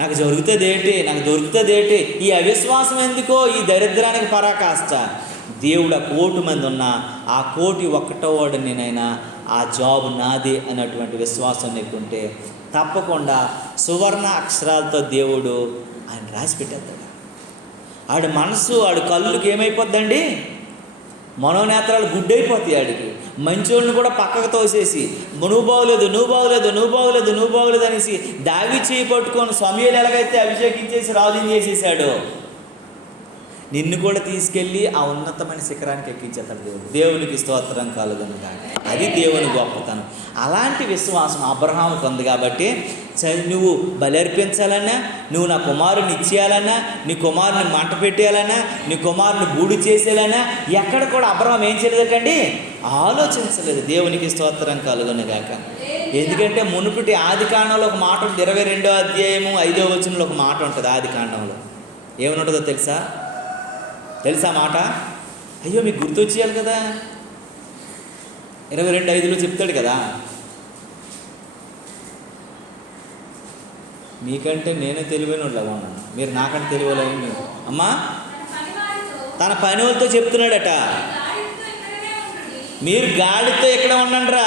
నాకు జరుగుతుంది ఏంటి, నాకు దొరుకుతుంది ఏంటి, ఈ అవిశ్వాసం ఎందుకో, ఈ దరిద్రానికి పరాకాష్ట. దేవుడు ఆ 1,000,000 మంది ఉన్నా ఆ 1,001,000 నేనైనా ఆ జాబ్ నాదే అన్నటువంటి విశ్వాసం నీకుంటే తప్పకుండా సువర్ణ అక్షరాలతో దేవుడు ఆయన రాసి పెట్టేస్తాడు. ఆడి మనసు, ఆడి కళ్ళుకి ఏమైపోద్దండి? మనోనేత్రాలు గుడ్డైపోతాయి. ఆడికి మంచోళ్ళని కూడా పక్కకు తోసేసి నువ్వు బాగోలేదు, నువ్వు బాగోలేదు, నువ్వు బాగోలేదు, నువ్వు బాగోలేదు అనేసి దావీదు చేయి పట్టుకొని సమూయేలు ఎలాగైతే అభిషేకించేసి రాజుని చేసేసాడు, నిన్ను కూడా తీసుకెళ్ళి ఆ ఉన్నతమైన శిఖరానికి ఎక్కించేస్తాడు దేవుడు. దేవునికి స్తోత్రం కలుగును గాక. అది దేవుని గొప్పతనం. అలాంటి విశ్వాసం అబ్రహాముకు ఉంది కాబట్టి నువ్వు బలి అర్పించాలన్నా, నువ్వు నా కుమారుని ఇచ్చేయాలన్నా, నీ కుమారుని మంట పెట్టేయాలన్నా, నీ కుమారుని బూడి చేసేయాలన్నా ఎక్కడ కూడా అబ్రహాం ఏం చేయలేదండి, ఆలోచించలేదు. దేవునికి స్తోత్రం కలుగును గాక. ఎందుకంటే మునుపటి ఆదికాండంలో ఒక మాట ఉంటుంది, 22వ అధ్యాయము 5వ వచనంలో ఒక మాట ఉంటుంది. ఆదికాండంలో ఏమనుంటుందో తెలుసా మాట? అయ్యో మీకు గుర్తొచ్చేయాలి కదా, 22:5లో చెప్తాడు కదా. మీకంటే నేనే తెలివైన వాళ్ళగా ఉన్నాను, మీరు నాకంటే తెలియలేని మీరు. అమ్మా తన పని వాళ్ళతో చెప్తున్నాడట, మీరు గాడితో ఎక్కడ ఉండండిరా,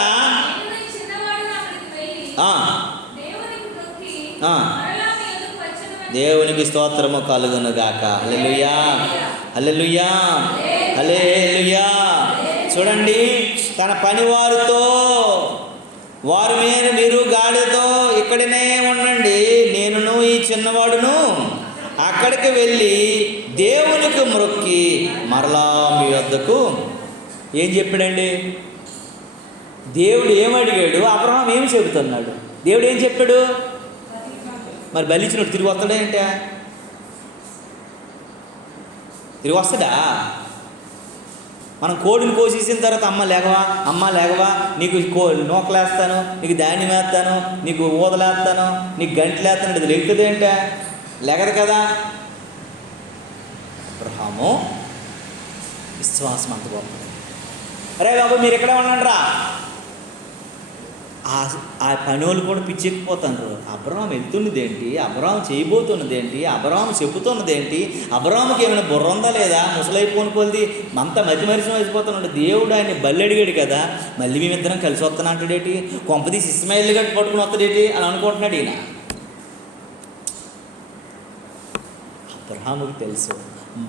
దేవునికి స్తోత్రము కలుగును గాక. హల్లెలూయా, హల్లెలూయా, హల్లెలూయా. చూడండి, తన పని వారి మీద మీరు గాడితో ఇక్కడనే ఉండండి, నేనును ఈ చిన్నవాడును అక్కడికి వెళ్ళి దేవునికి మొక్కి మరలా మీ వద్దకు. ఏం చెప్పాడండి దేవుడు? ఏమడిగాడు? అబ్రహాం ఏమి చెబుతున్నాడు? దేవుడు ఏం చెప్పాడు? మరి బలిచ్చినట్టు తిరిగి వస్తాడా ఏంటా? తిరిగి వస్తాడా? మనం కోడిని కోసేసిన తర్వాత అమ్మ లేగవా, నీకు నూకలేస్తాను, నీకు ధాన్యం వేస్తాను, నీకు ఊదలేస్తాను, నీకు గంటలేస్తాను, ఇది లేగుతుంది ఏంటా? లేగదు కదా. అబ్రహాము విశ్వాసం అంత గొప్పది. అరే బాబు మీరు ఎక్కడ ఉండండి రా, ఆ పని వాళ్ళు కూడా పిచ్చెక్కిపోతారు. అబ్రహాం వెళ్తున్నది ఏంటి, అబ్రహాం చేయబోతున్నది ఏంటి, అబ్రహాం చెప్పుతున్నది ఏంటి, అబ్రహాంకి ఏమైనా బుర్ర ఉందా లేదా, ముసలైపోని కొలిది అంతా మరిచిమరిసం అయిపోతున్నాడు. దేవుడు ఆయన బల్లి అడిగాడు కదా, మళ్ళీ మేమిద్దరం కలిసి వస్తాను అంటాడేటి, కొంపదీసి ఇస్మాయిల్ గట్టి పట్టుకుని వస్తాడేటి అని అనుకుంటున్నాడు ఈయన. అబ్రహాముకి తెలుసు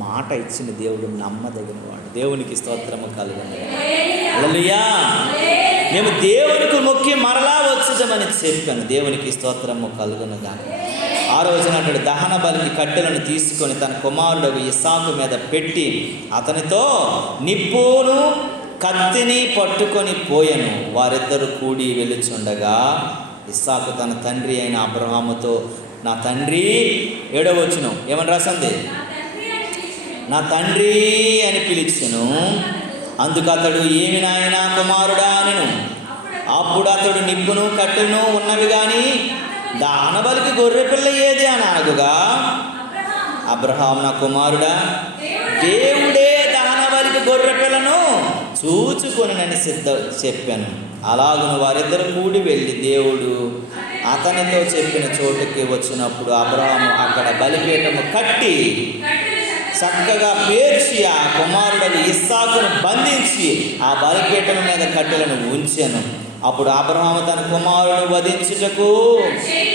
మాట ఇచ్చిన దేవుడు నమ్మదగిన వాడు. దేవునికి స్తోత్రము కలుగును. హల్లెలూయా. మేము దేవునికి మొక్కి మరలా వచ్చేదామని చెప్పాను. దేవునికి స్తోత్రము కలుగును గాక. ఆ రోజున అతడు దహన బలికి కట్టెలను తీసుకొని తన కుమారుడు ఇస్సాకు మీద పెట్టి అతనితో నిప్పును కత్తిని పట్టుకొని పోయెను. వారిద్దరూ కూడి వెళ్ళుచుండగా ఇస్సాకు తన తండ్రి అయిన అబ్రహాముతో, నా తండ్రి, 7వ వచనం ఏమని రాసింది, నా తండ్రి అని పిలిచెను. అందుకు అతడు, ఏమి నాయనా కుమారుడా అనెను. అప్పుడు అతడు, నిప్పును కట్టెను ఉన్నవి కానీ దానబలికి గొర్రెపిల్ల ఏది అని అనగా, అబ్రహాం, నా కుమారుడా, దేవుడే దహనబలికి గొర్రెపిల్లను చూచుకొనునని చెప్పాను. అలాగును వారిద్దరు కూడి వెళ్ళి దేవుడు అతనితో చెప్పిన చోటుకి వచ్చినప్పుడు అబ్రహాము అక్కడ బలిపీఠము కట్టి చక్కగా పేర్చి ఆ కుమారుడు ఇస్సాకును బంధించి ఆ బలిపీఠం మీద కట్టెలను ఉంచెను. అప్పుడు అబ్రహాము తన కుమారుడు వధించుటకు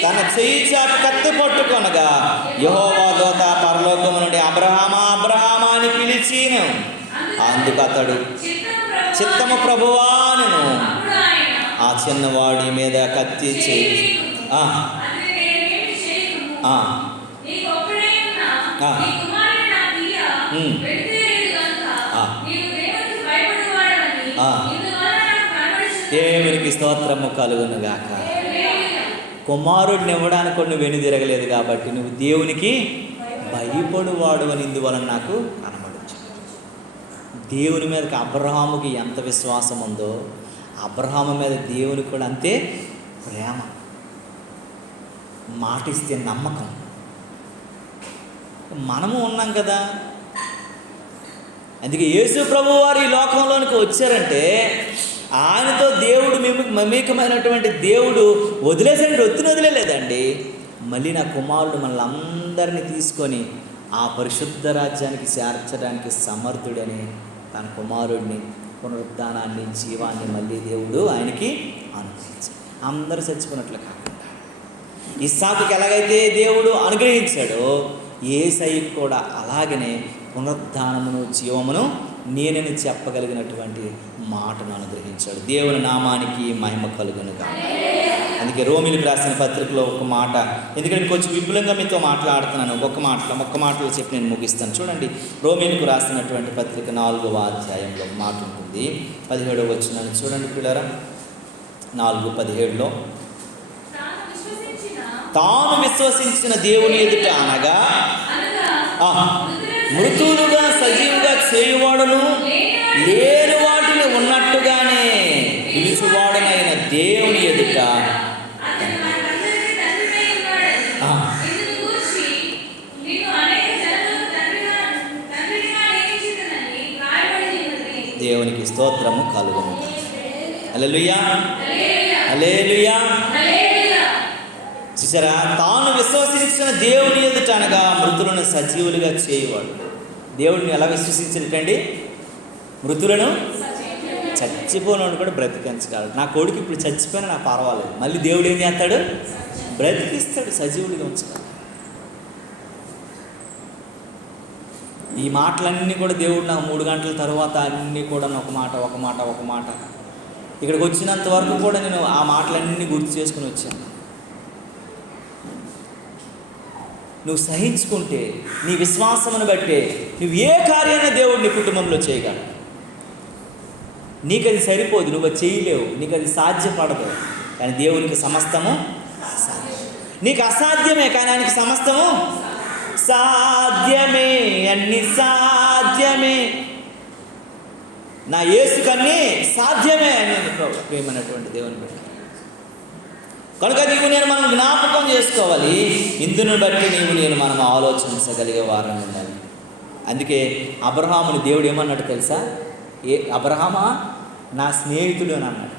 తన చెయ్యి చాపి కత్తి పట్టుకొనగా యెహోవా దూత పరలోకము నుండి అబ్రహామా అబ్రహామా అని పిలిచిను. అందుకు అతడు చిత్తము ప్రభువా అనెను. ఆ చిన్నవాడి మీద కత్తి చేయి దేవునికి స్తోత్రము కలుగునుగాక. కుమారుడిని ఇవ్వడానికి కూడా నువ్వు వెనుదిరగలేదు కాబట్టి నువ్వు దేవునికి భయపడువాడు అని ఇందువలన నాకు కనబడచ్చు. దేవుని మీదకి అబ్రహాముకి ఎంత విశ్వాసం ఉందో అబ్రహాము మీద దేవునికి కూడా అంతే ప్రేమ, మాటిస్తే నమ్మకం. మనము ఉన్నాం కదా. అందుకే యేసు ప్రభు వారు ఈ లోకంలోనికి వచ్చారంటే ఆయనతో దేవుడు మమేకమైనటువంటి దేవుడు వదిలేసండి, వదిలేలేదండి. మళ్ళీ నా కుమారుడు మనల్ని అందరినీ తీసుకొని ఆ పరిశుద్ధ రాజ్యానికి చేర్చడానికి సమర్థుడని తన కుమారుడిని పునరుద్ధానాన్ని జీవాన్ని మళ్ళీ దేవుడు ఆయనకి అనుగ్రహించాడు. అందరూ చచ్చిపోయినట్లు కాకుండా ఇస్సాకుకి ఎలాగైతే దేవుడు అనుగ్రహించాడో యేసయ్యకు కూడా అలాగనే పునరుద్ధానమును జీవమును నేనని చెప్పగలిగినటువంటి మాటను అనుగ్రహించాడు. దేవుని నామానికి మహిమ కలుగునుగా. అందుకే రోమీలకు రాసిన పత్రికలో ఒక మాట, ఎందుకంటే కొంచెం విపులంగా మీతో మాట్లాడుతున్నాను, ఒక్క మాటలో చెప్పి నేను ముగిస్తాను. చూడండి, రోమీలకు రాసినటువంటి పత్రిక 4వ అధ్యాయంలో మాట ఉంటుంది. 17వ వచనాన్ని చూడండి పిల్లరా. 4:17లో తాను విశ్వసించిన దేవుని ఎదుట అనగా మృతులుగా సజీవుగా చేయువాడును లేని వాటిని ఉన్నట్టుగానే పిలుచువాడునైన దేవుని ఎదుట దేవునికి స్తోత్రము కలుగును. హల్లెలూయా, హల్లెలూయా. చూసారా, తాను విశ్వసించిన దేవుని ఎదుట అనగా మృతులను సజీవులుగా చేయవాడు. దేవుడిని ఎలా విశ్వసించినట్టండి? మృతులను చచ్చిపోయినోడు కూడా బ్రతికించగలడు. నా కొడుకు ఇప్పుడు చచ్చిపోయినా నాకు పర్వాలేదు, మళ్ళీ దేవుడు ఏం చేస్తాడు? బ్రతికిస్తాడు, సజీవుడిగా ఉంచగలడు. ఈ మాటలన్నీ కూడా దేవుడు నాకు 3 గంటల తర్వాత అన్నీ కూడా ఒక మాట ఇక్కడికి వచ్చినంత వరకు కూడా నేను ఆ మాటలన్నీ గుర్తు చేసుకుని వచ్చాను. నువ్వు సహించుకుంటే, నీ విశ్వాసమును బట్టే నువ్వు ఏ కార్యాన్ని దేవుడు నీ కుటుంబంలో చేయగలవు. నీకు అది సరిపోదు, నువ్వు అది చేయలేవు, నీకు అది సాధ్యపడదు. కానీ దేవునికి సమస్తము సాధ్యం. నీకు అసాధ్యమే, కానీ ఆయనకి సమస్తము సాధ్యమే. అన్ని సాధ్యమే, నా యేసుకన్నీ సాధ్యమే అని ప్రేమైనటువంటి దేవుని బట్టి. కనుక నీవు నేను మనం జ్ఞాపకం చేసుకోవాలి. ఇందును బట్టి నేను మనం ఆలోచించగలిగే వారని ఉండాలి. అందుకే అబ్రహాముని దేవుడు ఏమన్నాడు తెలుసా? అబ్రహామా నా స్నేహితుడు అని అన్నాడు.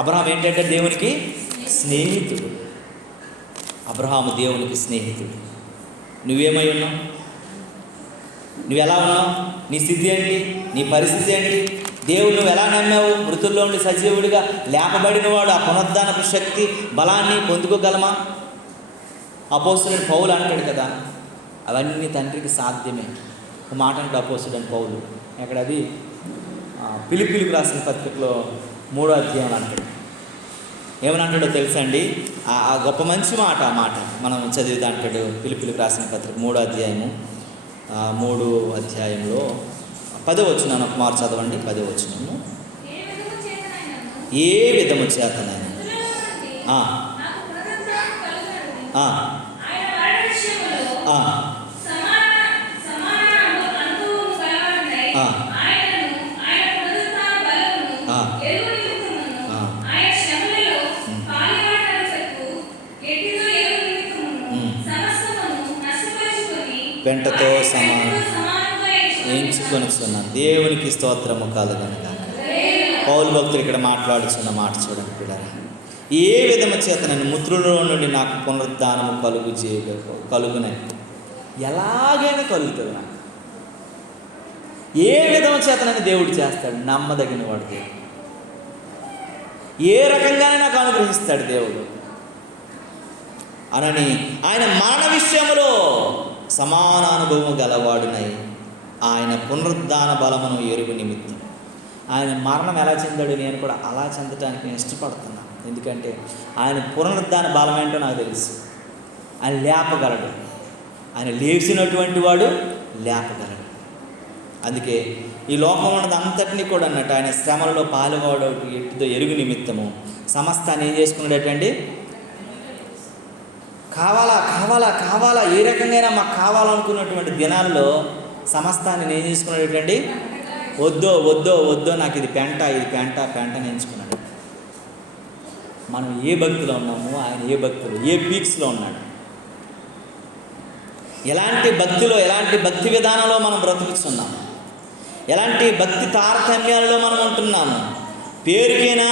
అబ్రహాం ఏంటంటే దేవునికి స్నేహితుడు. అబ్రహాము దేవునికి స్నేహితుడు. నువ్వేమై ఉన్నావు? నువ్వు ఎలా ఉన్నావు? నీ స్థితి ఏంటి? నీ పరిస్థితి ఏంటి? దేవుడు నువ్వు ఎలా నమ్మావు? మృతుల్లో ఉండి సజీవుడిగా లేపబడిన వాడు ఆ పునరుద్ధానపు శక్తి బలాన్ని పొందుకోగలమా? అపోస్తులుని పౌలు అంటాడు కదా, అవన్నీ తండ్రికి సాధ్యమే. ఒక మాట అంటాడు అపోస్తులుని పౌలు, ఎక్కడ అది ఫిలిప్పీలకు రాసిన పత్రికలో 3వ అధ్యాయం అంటాడు. ఏమని అంటాడో తెలుసా అండి? ఆ గొప్ప మంచి మాట, ఆ మాట మనం చదివితే అంటాడు. ఫిలిప్పీలకు రాసిన పత్రిక 3వ అధ్యాయము 3వ అధ్యాయంలో 10వ వచనం ఒక మారు చదవండి. 10వ వచనము, ఏ విధము చేతనైనా పెంటతో సమానం ఎంచుకొనిస్తున్నాను. దేవునికి స్తోత్రము కలుగునుగాక. పౌలు భక్తులు ఇక్కడ మాట్లాడుతున్న మాట చూడండి పిల్లరా. ఏ విధము చేత నేను మృతుల్లో నుండి నాకు పునరుద్ధానము కలుగునని. ఎలాగైనా కలుగుతుంది నాకు. ఏ విధము చేతనని దేవుడు చేస్తాడు. నమ్మదగిన వాడు దేవుడు. ఏ రకంగానే నాకు అనుగ్రహిస్తాడు దేవుడు అనని ఆయన మరణ విషయంలో సమాన అనుభవం గలవాడునై ఆయన పునరుద్ధాన బలమును ఎరుగు నిమిత్తం. ఆయన మరణం ఎలా చెందాడు, నేను కూడా అలా చెందటానికి నేను ఇష్టపడుతున్నాను. ఎందుకంటే ఆయన పునరుద్ధాన బలం ఏంటో నాకు తెలుసు. ఆయన లేపగలడు, ఆయన లేచినటువంటి వాడు లేపగలడు. అందుకే ఈ లోకం ఉన్నది అంతటినీ కూడా అన్నట్టు ఆయన శ్రమలలో పాలువాడు ఎట్టిదో ఎరుగు నిమిత్తము సమస్తాన్ని ఏం చేసుకున్నాడటండి, కావాలా కావాలా కావాలా ఏ రకంగా మాకు కావాలనుకున్నటువంటి దినాల్లో సమస్తాన్ని ఏం చేసుకున్నాడటండి, వద్దో వద్దో వద్దో నాకు ఇది పెంట పెంటని ఎంచుకున్నాడు. మనం ఏ భక్తిలో ఉన్నాము, ఆయన ఏ భక్తులు, ఏ పీక్స్లో ఉన్నాడు, ఎలాంటి భక్తిలో, ఎలాంటి భక్తి విధానంలో మనం బ్రతుకుతున్నాము, ఎలాంటి భక్తి తారతమ్యాలలో మనం ఉంటున్నాము, పేరుకైనా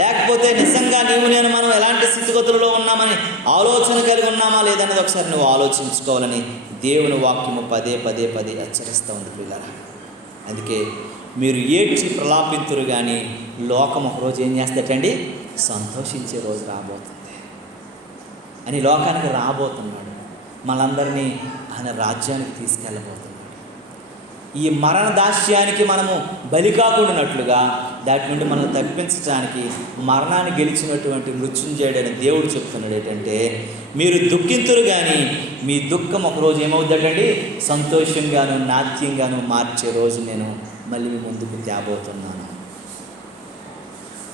లేకపోతే నిజంగా నీవు నేను మనం ఎలాంటి స్థితిగతులలో ఉన్నామని ఆలోచన కలిగి ఉన్నామా లేదనేది ఒకసారి నువ్వు ఆలోచించుకోవాలని దేవుని వాక్యము పదే పదే పదే హెచ్చరిస్తూ ఉంది పిల్లరా. అందుకే మీరు ఏడ్చి ప్రలాపింతురు కానీ లోకం ఒకరోజు ఏం చేస్తాటండి, సంతోషించే రోజు రాబోతుంది అని లోకానికి రాబోతున్నాడు. మనందరినీ ఆయన రాజ్యానికి తీసుకెళ్ళబోతున్నాడు. ఈ మరణ దాస్యానికి మనము బలి కాకుండానట్లుగా దాటి నుండి మనల్ని తప్పించడానికి మరణాన్ని గెలిచినటువంటి మృత్యుంజయుడని దేవుడు చెప్తున్నాడు ఏంటంటే, మీరు దుఃఖింతురు కానీ మీ దుఃఖం ఒకరోజు ఏమవుతుందండి, సంతోషంగాను నాట్యంగాను మార్చే రోజు నేను మళ్ళీ మీ ముందుకు తేబోతున్నాను.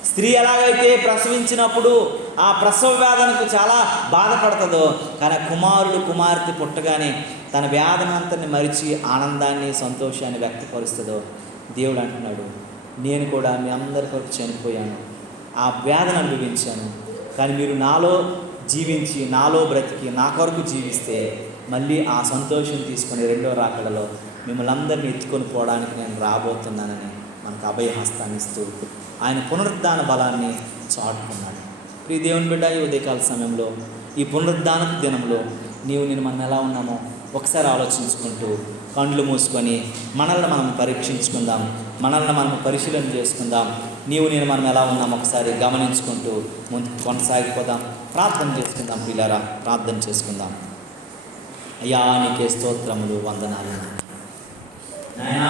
స్త్రీ ఎలాగైతే ప్రసవించినప్పుడు ఆ ప్రసవ వేదనకు చాలా బాధపడుతుందో, కానీ కుమారుడు కుమార్తె పుట్టగానే తన వేదనంతని మరిచి ఆనందాన్ని సంతోషాన్ని వ్యక్తపరుస్తుందో, దేవుడు అంటున్నాడు నేను కూడా మీ అందరి కొరకు చనిపోయాను, ఆ వేదన అనుభవించాను, కానీ మీరు నాలో జీవించి నాలో బ్రతికి నా కొరకు జీవిస్తే మళ్ళీ ఆ సంతోషం తీసుకొని రెండో రాకడలో మిమ్మల్ని అందరినీ ఎత్తుకొని పోవడానికి నేను రాబోతున్నానని మనకు అభయహస్తాన్ని ఇస్తూ ఆయన పునరుద్ధాన బలాన్ని చాటుకున్నాడు. ఈ దేవుని బిడ్డ ఈ ఉదయకాల సమయంలో ఈ పునరుద్ధాన దినంలో నేను మనం ఎలా ఉన్నామో ఒకసారి ఆలోచించుకుంటూ కళ్ళు మూసుకొని మనల్ని మనం పరీక్షించుకుందాం, మనల్ని మనం పరిశీలన చేసుకుందాం. నేను మనం ఎలా ఉన్నామో ఒకసారి గమనించుకుంటూ ముందుకు కొనసాగిపోదాం. ప్రార్థన చేసుకుందాం పిల్లారా, ప్రార్థన చేసుకుందాం. అయ్యా నీకే స్తోత్రములు, వందనాలు నాయనా.